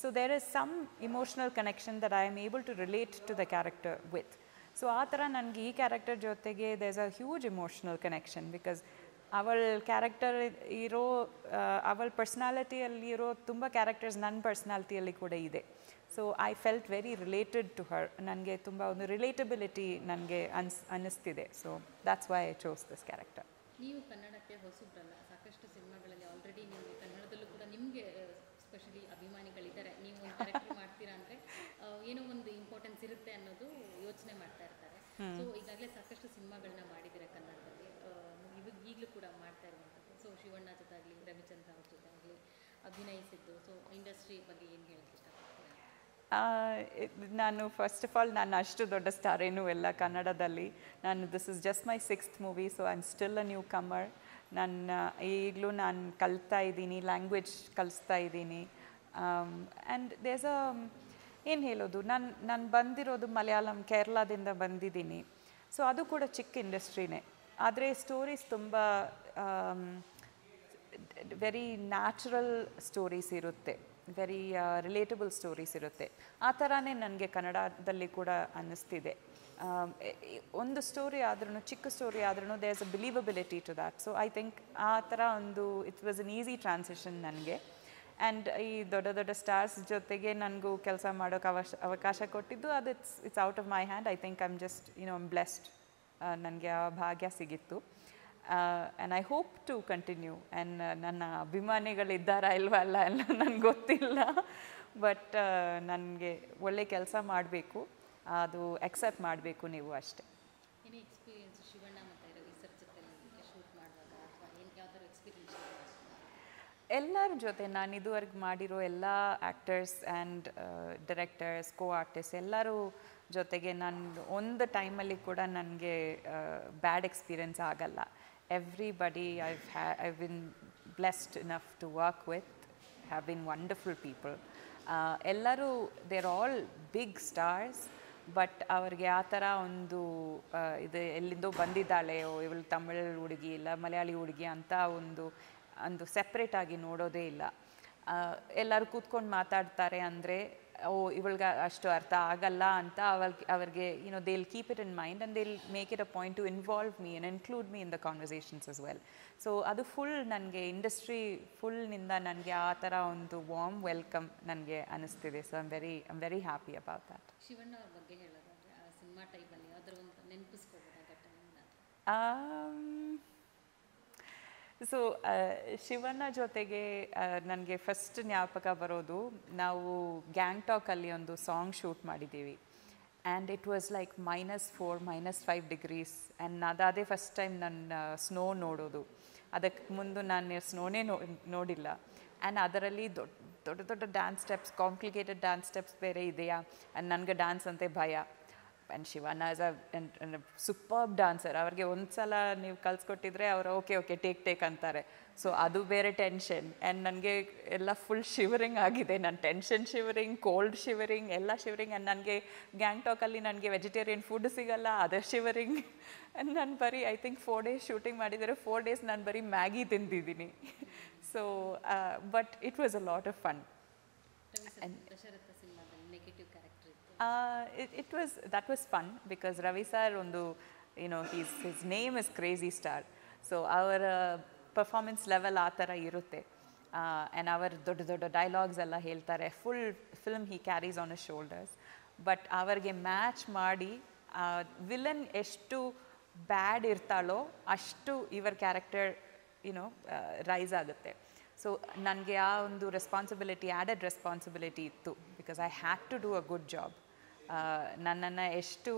So there is some emotional connection that I am able to relate to the character with. So ಆ ಥರ ನನಗೆ ಈ ಕ್ಯಾರೆಕ್ಟರ್ ಜೊತೆಗೆ there is a huge emotional connection, because ಅವಳ ಕ್ಯಾರೆಕ್ಟರ್ ಇರೋ ಅವಳ ಪರ್ಸ್ನಾಲಿಟಿಯಲ್ಲಿ ಇರೋ ತುಂಬ ಕ್ಯಾರೆಕ್ಟರ್ಸ್ ನನ್ನ ಪರ್ಸ್ನಾಲಿಟಿಯಲ್ಲಿ ಕೂಡ ಇದೆ. So I felt very related to her. ನನಗೆ ತುಂಬ ಒಂದು ರಿಲೇಟಬಿಲಿಟಿ ನನಗೆ ಅನ್ನಿಸ್ತಿದೆ. So that's why I chose this character. ನೀವು ಕನ್ನಡಕ್ಕೆ ಹೊಸಬ್ರಲ್ಲ, ಸಾಕಷ್ಟು ಸಿನಿಮಾಗಳಲ್ಲಿ ಆಲ್ರೆಡಿ ನಿಮಗೆ ಕನ್ನಡದಲ್ಲೂ ಕೂಡ ನಿಮಗೆ ಸ್ಪೆಷಲಿ ಅಭಿಮಾನಿಗಳಿದ್ದಾರೆ. ನೀವು ಒಂದು ಕ್ಯಾರೆಕ್ಟರ್ ಮಾಡ್ತೀರಾ ಅಂದರೆ ಏನೋ ಒಂದು ಇಂಪಾರ್ಟೆನ್ಸ್ ಇರುತ್ತೆ ಅನ್ನೋದು ಯೋಚನೆ ಮಾಡ್ತಾ ಇರ್ತಾರೆ. ಸೊ ಈಗಾಗಲೇ ಸಾಕಷ್ಟು ಸಿನಿಮಾಗಳನ್ನ ಮಾಡಿದ್ದೀರಾ ಕನ್ನಡದಲ್ಲಿ, ಈಗಲೂ ಕೂಡ ಮಾಡ್ತಾ ಇರುವಂಥದ್ದು. ಸೊ ಶಿವಣ್ಣ ಜೊತೆ ಆಗಲಿ, ರವಿಚಂದ್ರ ಅವ್ರ ಜೊತೆ ಆಗಲಿ ಅಭಿನಯಿಸಿದ್ದು. ಸೊ ಇಂಡಸ್ಟ್ರಿ ಬಗ್ಗೆ ಏನು ಹೇಳಕ್ಕೆ ಇಷ್ಟಪಡ್ತೀರಾ? ನಾನು ಫಸ್ಟ್ ಆಫ್ ಆಲ್ ನಾನು ಅಷ್ಟು ದೊಡ್ಡ ಸ್ಟಾರ್ ಏನೂ ಇಲ್ಲ ಕನ್ನಡದಲ್ಲಿ. This is just my 6th movie, so I am still a newcomer. ಈಗಲೂ ನಾನು ಕಲಿತಾ ಇದ್ದೀನಿ, ಲ್ಯಾಂಗ್ವೇಜ್ ಕಲಿಸ್ತಾ ಇದ್ದೀನಿ. ಆ್ಯಂಡ್ ದೇರ್ಸ್ ಏನು ಹೇಳೋದು, ನಾನು ಬಂದಿರೋದು ಮಲಯಾಳಂ, ಕೇರಳದಿಂದ ಬಂದಿದ್ದೀನಿ. ಸೊ ಅದು ಕೂಡ ಚಿಕ್ಕ ಇಂಡಸ್ಟ್ರಿನೇ, ಆದರೆ ಸ್ಟೋರೀಸ್ ತುಂಬ ವೆರಿ ನ್ಯಾಚುರಲ್ ಸ್ಟೋರೀಸ್ ಇರುತ್ತೆ, ವೆರಿ ರಿಲೇಟಬಲ್ ಸ್ಟೋರೀಸ್ ಇರುತ್ತೆ. ಆ ಥರನೇ ನನಗೆ ಕನ್ನಡದಲ್ಲಿ ಕೂಡ ಅನ್ನಿಸ್ತಿದೆ. ಒಂದು ಸ್ಟೋರಿ ಆದ್ರೂ, ಚಿಕ್ಕ ಸ್ಟೋರಿ ಆದ್ರೂ there is a believability to that. So I think ಆ ಥರ ಒಂದು it was an easy transition ನನಗೆ. ಆ್ಯಂಡ್ ಈ ದೊಡ್ಡ ದೊಡ್ಡ ಸ್ಟಾರ್ಸ್ ಜೊತೆಗೆ ನನಗೂ ಕೆಲಸ ಮಾಡೋಕ್ಕೆ ಅವಕಾಶ ಕೊಟ್ಟಿದ್ದು, ಅದು it's out of my hand. I think I am just blessed. ನನಗೆ ಆ ಭಾಗ್ಯ ಸಿಗಿತ್ತು. And I hope to continue. And ನನ್ನ ಅಭಿಮಾನಿಗಳಿದ್ದಾರಾ ಇಲ್ವಾ ಅಲ್ಲ ಎಲ್ಲ ನನಗೆ ಗೊತ್ತಿಲ್ಲ, ಬಟ್ ನನಗೆ ಒಳ್ಳೆ ಕೆಲಸ ಮಾಡಬೇಕು, ಅದು ಎಕ್ಸೆಪ್ಟ್ ಮಾಡಬೇಕು ನೀವು ಅಷ್ಟೇ. ಏನೇ ಎಕ್ಸ್ಪೀರಿಯನ್ಸ್ ಶಿವಣ್ಣ ಮತ್ತು ರವಿ ಸರ್ ಜೊತೆ ಶೂಟ್ ಮಾಡುವಾಗ, ಅಥವಾ ಏನು ಯಾವ್ದಾದ್ರು ಎಕ್ಸ್ಪೀರಿಯನ್ಸ್? ಎಲ್ಲರ ಜೊತೆ ನಾನು ಇದುವರೆಗೆ ಮಾಡಿರೋ ಎಲ್ಲ actors and directors, co artist ಎಲ್ಲರೂ ಜೊತೆಗೆ ನಾನು ಒಂದು ಟೈಮಲ್ಲಿ ಕೂಡ ನನಗೆ ಬ್ಯಾಡ್ ಎಕ್ಸ್ಪೀರಿಯನ್ಸ್ ಆಗಲ್ಲ. Everybody I've been blessed enough to work with, have been wonderful people. ಎಲ್ಲರೂ there all big stars, but ಅವ್ರಿಗೆ ಆ ಥರ ಒಂದು ಇದು ಎಲ್ಲಿಂದೋ ಬಂದಿದ್ದಾಳೆ, ಇವಳು ತಮಿಳ್ ಹುಡುಗಿ ಇಲ್ಲ ಮಲಯಾಳಿ ಹುಡುಗಿ ಅಂತ ಒಂದು ಸೆಪ್ರೇಟಾಗಿ ನೋಡೋದೇ ಇಲ್ಲ. ಎಲ್ಲರೂ ಕೂತ್ಕೊಂಡು ಮಾತಾಡ್ತಾರೆ ಅಂದರೆ ಇವಳಿಗೆ ಅಷ್ಟು ಅರ್ಥ ಆಗಲ್ಲ ಅಂತ ಅವ್ರಿಗೆ they will keep it in mind and they will make it a point to involve me and include me in the conversations as well. So ಅದು ಫುಲ್ ನನಗೆ ಇಂಡಸ್ಟ್ರಿ ಫುಲ್ನಿಂದ ನನಗೆ ಆ ಥರ ಒಂದು ವಾರ್ಮ್ ವೆಲ್ಕಮ್ ನನಗೆ ಅನ್ನಿಸ್ತಿದೆ. So I'm very happy about that. Shivanna ಅವ್ರ ಬಗ್ಗೆ ಹೇಳೋದಾದ್ರೆ ಆ ಸಿನಿಮಾ ಟೈಮಲ್ಲಿ ಯಾವ್ದಾರು ಒಂದು ನೆನಪಿಸ್ಕೋಬೋದಾ ಘಟನೆನ? ಸೊ ಶಿವಣ್ಣ ಜೊತೆಗೆ ನನಗೆ ಫಸ್ಟ್ ಜ್ಞಾಪಕ ಬರೋದು, ನಾವು ಗ್ಯಾಂಗ್ಟಾಕಲ್ಲಿ ಒಂದು ಸಾಂಗ್ ಶೂಟ್ ಮಾಡಿದ್ದೀವಿ. And it was like -4, -5 degrees. And ಅದೇ ಫಸ್ಟ್ ಟೈಮ್ ನಾನು ಸ್ನೋ ನೋಡೋದು. ಅದಕ್ಕೆ ಮುಂದೆ ನಾನು ಸ್ನೋನೇ ನೋಡಿಲ್ಲ. ಆ್ಯಂಡ್ ಅದರಲ್ಲಿ ದೊಡ್ಡ dance steps, complicated dance steps ಬೇರೆ ಇದೆಯಾ, ಆ್ಯಂಡ್ ನನಗೆ ಡ್ಯಾನ್ಸ್ ಅಂತೆ ಭಯ. And Shivanna is a superb dancer. ಅವ್ರಿಗೆ ಒಂದು ಸಲ ನೀವು ಕಲಿಸ್ಕೊಟ್ಟಿದ್ರೆ ಅವರು ಓಕೆ ಟೇಕ್ ಅಂತಾರೆ. ಸೊ ಅದು ಬೇರೆ ಟೆನ್ಷನ್. ಆ್ಯಂಡ್ ನನಗೆ ಎಲ್ಲ ಫುಲ್ ಶಿವರಿಂಗ್ ಆಗಿದೆ. ನನ್ನ ಟೆನ್ಷನ್ ಶಿವರಿಂಗ್, ಕೋಲ್ಡ್ ಶಿವರಿಂಗ್, ಎಲ್ಲ ಶಿವರಿಂಗ್. ಆ್ಯಂಡ್ ನನಗೆ ಗ್ಯಾಂಗ್ಟಾಕಲ್ಲಿ ನನಗೆ ವೆಜಿಟೇರಿಯನ್ ಫುಡ್ ಸಿಗಲ್ಲ, ಅದರ್ ಶಿವರಿಂಗ್. ಆ್ಯಂಡ್ ನಾನು ಬರೀ ಐ ಥಿಂಕ್ 4 days ಶೂಟಿಂಗ್ ಮಾಡಿದರೆ 4 days ನಾನು ಬರೀ ಮ್ಯಾಗಿ ತಿಂದಿದ್ದೀನಿ. So but it was a lot of fun. That was fun because Ravi sir his name is Crazy Star. So our performance level ಆ ಥರ ಇರುತ್ತೆ. And our ದೊಡ್ಡ dialogues ಎಲ್ಲ ಹೇಳ್ತಾರೆ. Full film he carries on his shoulders. But ಅವ್ರಿಗೆ match ಮಾಡಿ villain ಎಷ್ಟು ಬ್ಯಾಡ್ ಇರ್ತಾಳೋ ಅಷ್ಟು ಇವರ ಕ್ಯಾರೆಕ್ಟರ್ ರೈಸ್ ಆಗುತ್ತೆ. ಸೊ ನನಗೆ ಆ ಒಂದು ರೆಸ್ಪಾನ್ಸಿಬಿಲಿಟಿ, ಆ್ಯಡೆಡ್ ರೆಸ್ಪಾನ್ಸಿಬಿಲಿಟಿ ಇತ್ತು. Because I had to do a good job. ನನ್ನನ್ನು ಎಷ್ಟು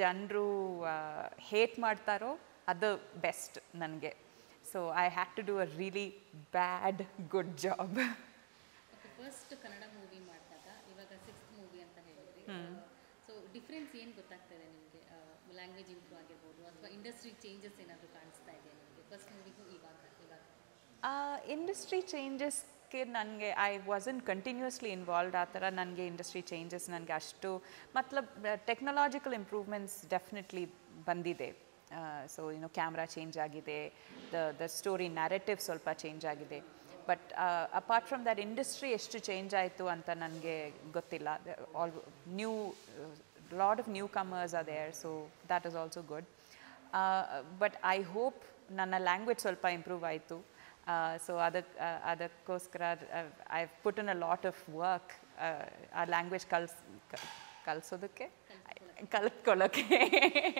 ಜನರು ಹೇಟ್ ಮಾಡ್ತಾರೋ ಅದು ಬೆಸ್ಟ್ ನನಗೆ. So I had to do a really bad good job. First Kannada movie ಮಾಡಿದಾಗ ಇವಾಗ 6th ಮೂವಿ ಅಂತ ಹೇಳಿದ್ರಿ. ಸೊ ಡಿಫ್ರೆನ್ಸ್ ಏನು ಗೊತ್ತಾಗ್ತದೆ ನಿಮಗೆ? ಲ್ಯಾಂಗ್ವೇಜ್ ಇಂಪ್ರೂವ್ ಆಗಿರ್ಬೋದು ಅಥವಾ ಇಂಡಸ್ಟ್ರಿ ಚೇಂಜಸ್ ಏನಾದರೂ ಕಾಣಿಸ್ತಾ ಇದೆ ನಿಮಗೆ ಫಸ್ಟ್ ಮೂವಿಗೂ ಇವಾಗ? ಇಂಡಸ್ಟ್ರಿ ಚೇಂಜಸ್ಗೆ ನನಗೆ ಐ ವಾಸಂಟ್ ಕಂಟಿನ್ಯೂಸ್ಲಿ ಇನ್ವಾಲ್ವ್ಡ್. ಆ ಥರ ನನಗೆ ಇಂಡಸ್ಟ್ರಿ ಚೇಂಜಸ್ ನನಗೆ ಅಷ್ಟು ಮತ್ಲಬ್ ಟೆಕ್ನಾಲಜಿಕಲ್ ಇಂಪ್ರೂವ್ಮೆಂಟ್ಸ್ ಡೆಫಿನೆಟ್ಲಿ ಬಂದಿದೆ. ಸೊ ಕ್ಯಾಮ್ರಾ ಚೇಂಜ್ ಆಗಿದೆ, ದ ಸ್ಟೋರಿ ನ್ಯಾರೇಟಿವ್ ಸ್ವಲ್ಪ ಚೇಂಜ್ ಆಗಿದೆ. But apart from that industry ಎಷ್ಟು ಚೇಂಜ್ ಆಯಿತು ಅಂತ ನನಗೆ ಗೊತ್ತಿಲ್ಲ. All new lot of newcomers are there, so that is also good. But I hope ನನ್ನ ಲ್ಯಾಂಗ್ವೇಜ್ ಸ್ವಲ್ಪ ಇಂಪ್ರೂವ್ ಆಯಿತು. ಸೊ ಅದಕ್ಕೋಸ್ಕರ I put in a lot of work ಆ ಲ್ಯಾಂಗ್ವೇಜ್ ಕಲಿಸೋದಕ್ಕೆ, ಕಲ್ತ್ಕೊಳ್ಳೋಕ್ಕೆ.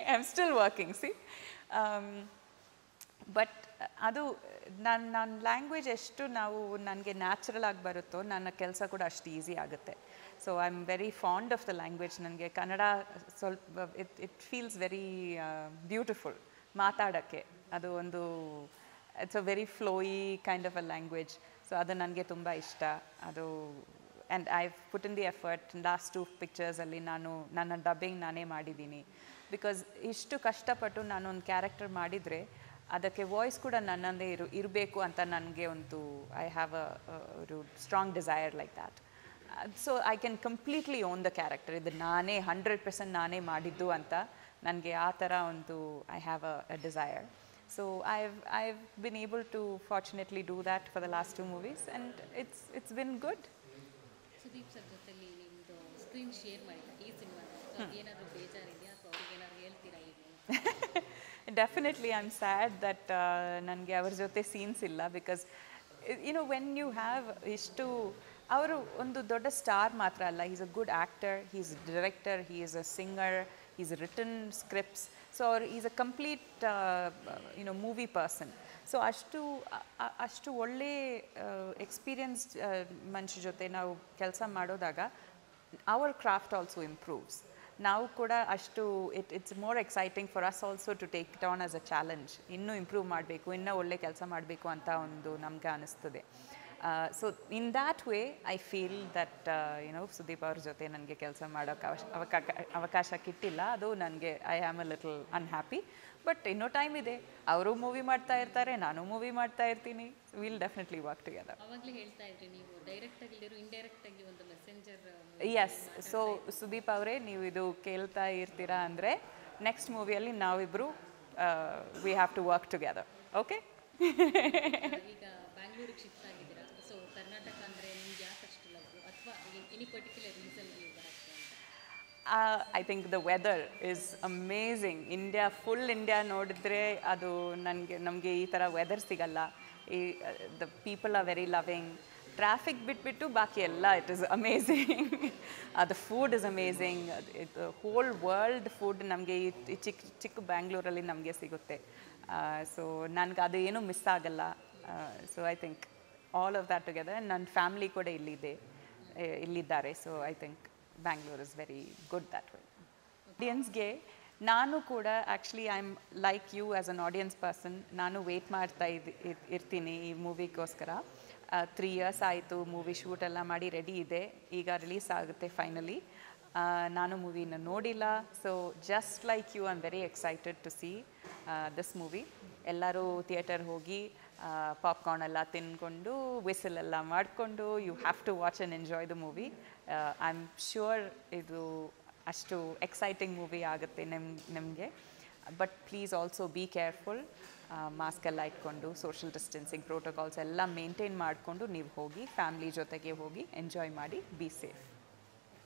I am still working but ಅದು ನನ್ನ language ಎಷ್ಟು ನನಗೆ ನ್ಯಾಚುರಲ್ ಆಗಿ ಬರುತ್ತೋ ನನ್ನ ಕೆಲಸ ಕೂಡ ಅಷ್ಟು ಈಸಿ ಆಗುತ್ತೆ. So I am very fond of the language. ನನಗೆ ಕನ್ನಡ ಸ್ವಲ್ಪ ಇಟ್ ಫೀಲ್ಸ್ ವೆರಿ ಬ್ಯೂಟಿಫುಲ್ ಮಾತಾಡೋಕ್ಕೆ. ಅದು ಒಂದು it's a very flowy kind of a language. So ಅದು ನನಗೆ ತುಂಬ ಇಷ್ಟ. ಅದು and I put in the effort. Last 2 ಪಿಕ್ಚರ್ಸಲ್ಲಿ ನನ್ನ ಡಬ್ಬಿಂಗ್ ನಾನೇ ಮಾಡಿದ್ದೀನಿ. ಬಿಕಾಸ್ ಇಷ್ಟು ಕಷ್ಟಪಟ್ಟು ನಾನೊಂದು ಕ್ಯಾರೆಕ್ಟರ್ ಮಾಡಿದರೆ ಅದಕ್ಕೆ ವಾಯ್ಸ್ ಕೂಡ ನನ್ನದೇ ಇರಬೇಕು ಅಂತ ನನಗೆ ಒಂದು ಐ ಹ್ಯಾವ್ ಒಂದು strong desire like that. So I can completely own the character. ಇದು ನಾನೇ 100% ನಾನೇ ಮಾಡಿದ್ದು ಅಂತ ನನಗೆ ಆ ಥರ ಒಂದು I have a desire. So I've been able to fortunately do that for the last 2 movies, and it's been good. Sudeep sir ಜೊತೆಲಿ ನಿಮ್ಮದು ಸ್ಕ್ರೀನ್ ಶೇರ್ ಮಾಡಿಲ್ಲ ಈ ಸಿನಿಮಾದಲ್ಲಿ. ಸೊ ಏನಾದರೂ ಬೇಜಾರಿದೆಯಾ ಅಥವಾ ಅವ್ರಿಗೆ ಏನಾದರೂ ಹೇಳ್ತೀರಾ ಈಗ? Definitely I'm sad that ನನಗೆ ಅವ್ರ ಜೊತೆ ಸೀನ್ಸ್ ಇಲ್ಲ. ಬಿಕಾಸ್ ವೆನ್ ಯು ಹ್ಯಾವ್ ಇಷ್ಟು ಅವರು ಒಂದು ದೊಡ್ಡ ಸ್ಟಾರ್ ಮಾತ್ರ ಅಲ್ಲ, is a good actor, he is director, he is a singer, he is written scripts. So is a complete movie person. So ಅಷ್ಟು ಒಳ್ಳೆ ಎಕ್ಸ್ಪೀರಿಯನ್ಸ್ ಮನುಷ್ಯ ಜೊತೆ ನಾವು ಕೆಲಸ ಮಾಡೋದಾಗ ಅವರ್ ಕ್ರಾಫ್ಟ್ ಆಲ್ಸೋ ಇಂಪ್ರೂವ್ಸ್. ನಾವು ಕೂಡ ಅಷ್ಟು it's more exciting for us also to take it on as a challenge. ಇನ್ನೂ ಇಂಪ್ರೂವ್ ಮಾಡಬೇಕು, ಇನ್ನೂ ಒಳ್ಳೆ ಕೆಲಸ ಮಾಡಬೇಕು ಅಂತ ಒಂದು ನಮಗೆ ಅನ್ನಿಸ್ತದೆ. So in that way I feel that Sudeep ಅವ್ರ ಜೊತೆ ನನಗೆ ಕೆಲಸ ಮಾಡೋಕ್ಕೆ ಅವಕಾಶ ಕಿಟ್ಟಿಲ್ಲ. ಅದು ನನಗೆ I am a little unhappy. But ಇನ್ನೂ ಟೈಮ್ ಇದೆ. ಅವರು ಮೂವಿ ಮಾಡ್ತಾ ಇರ್ತಾರೆ, ನಾನು ಮೂವಿ ಮಾಡ್ತಾ ಇರ್ತೀನಿ. Will definitely work together. ಅವಾಗಲೇ ಹೇಳ್ತಾ ಇದ್ರಿ ನೀವು ಡೈರೆಕ್ಟ್ ಆಗಿರೋ ಇಂಡೈರೆಕ್ಟ್ ಆಗಿ ಒಂದು ಮೆಸೆಂಜರ್. ಎಸ್. ಸೊ ಸುದೀಪ್ ಅವರೇ, ನೀವು ಇದು ಕೇಳ್ತಾ ಇರ್ತೀರಾ ಅಂದರೆ ನೆಕ್ಸ್ಟ್ ಮೂವಿಯಲ್ಲಿ ನಾವಿಬ್ಬರು we have to work together. Okay? ಈಗ ಬ್ಯಾಂಗ್ಳೂರಿಗೆ ಶಿಫ್ಟ್ ಆಗಿದ್ದೀರಾ. ಸೊ ಕರ್ನಾಟಕ ಅಂದರೆ ನಿಮ್ಗೆ ಯಾಕಷ್ಟು ಲವ್ ಅಥವಾ ಎನಿ ಪರ್ಟಿಕ್ಯುಲರ್ ರೀಸನ್ ನೀವು ಬರೋಕ್ಕೆ? I think the weather is amazing. Full India ನೋಡಿದ್ರೆ ಅದು ನಮಗೆ ಈ ಥರ ವೆದರ್ ಸಿಗಲ್ಲ. The people are very loving. Traffic ಬಿಟ್ಬಿಟ್ಟು ಬಾಕಿ ಎಲ್ಲ it is amazing. The food is amazing. Whole world food ನಮಗೆ ಈ ಚಿಕ್ಕ ಬ್ಯಾಂಗ್ಳೂರಲ್ಲಿ ನಮಗೆ ಸಿಗುತ್ತೆ. ಸೊ ನನಗೆ ಅದು ಏನೂ ಮಿಸ್ ಆಗಲ್ಲ. So I think all of that together. ನನ್ನ ಫ್ಯಾಮಿಲಿ ಕೂಡ ಇಲ್ಲಿದ್ದಾರೆ. So I think Bangalore is very good that way. ಆಡಿಯನ್ಸ್ಗೆ ನಾನು ಕೂಡ actually I am like you as an audience person. ನಾನು ವೆಯ್ಟ್ ಮಾಡ್ತಾ ಇರ್ತೀನಿ ಈ ಮೂವಿಗೋಸ್ಕರ. 3 years ಆಯಿತು ಮೂವಿ ಶೂಟ್ ಎಲ್ಲ ಮಾಡಿ ರೆಡಿ ಇದೆ. ಈಗ ರಿಲೀಸ್ ಆಗುತ್ತೆ ಫೈನಲಿ. ನಾನು ಮೂವಿನ ನೋಡಿಲ್ಲ. So just like you I am very excited to see this movie. ಎಲ್ಲರೂ ಥಿಯೇಟರ್ ಹೋಗಿ ಪಾಪ್ಕಾರ್ನ್ ಎಲ್ಲ ತಿನ್ಕೊಂಡು ವಿಸಿಲ್ ಎಲ್ಲ ಮಾಡಿಕೊಂಡು you have to watch and enjoy the movie. I am sure ಇದು ಅಷ್ಟು ಎಕ್ಸೈಟಿಂಗ್ ಮೂವಿ ಆಗುತ್ತೆ ನಿಮಗೆ. But please also be careful. Mask ಎಲ್ಲ ಇಟ್ಕೊಂಡು ಸೋಷಿಯಲ್ ಡಿಸ್ಟೆನ್ಸಿಂಗ್ ಪ್ರೋಟೋಕಾಲ್ಸ್ ಎಲ್ಲ ಮೇಂಟೈನ್ ಮಾಡಿಕೊಂಡು ನೀವು ಹೋಗಿ, ಫ್ಯಾಮ್ಲಿ ಜೊತೆಗೆ ಹೋಗಿ ಎಂಜಾಯ್ ಮಾಡಿ, ಬಿ ಸೇಫ್.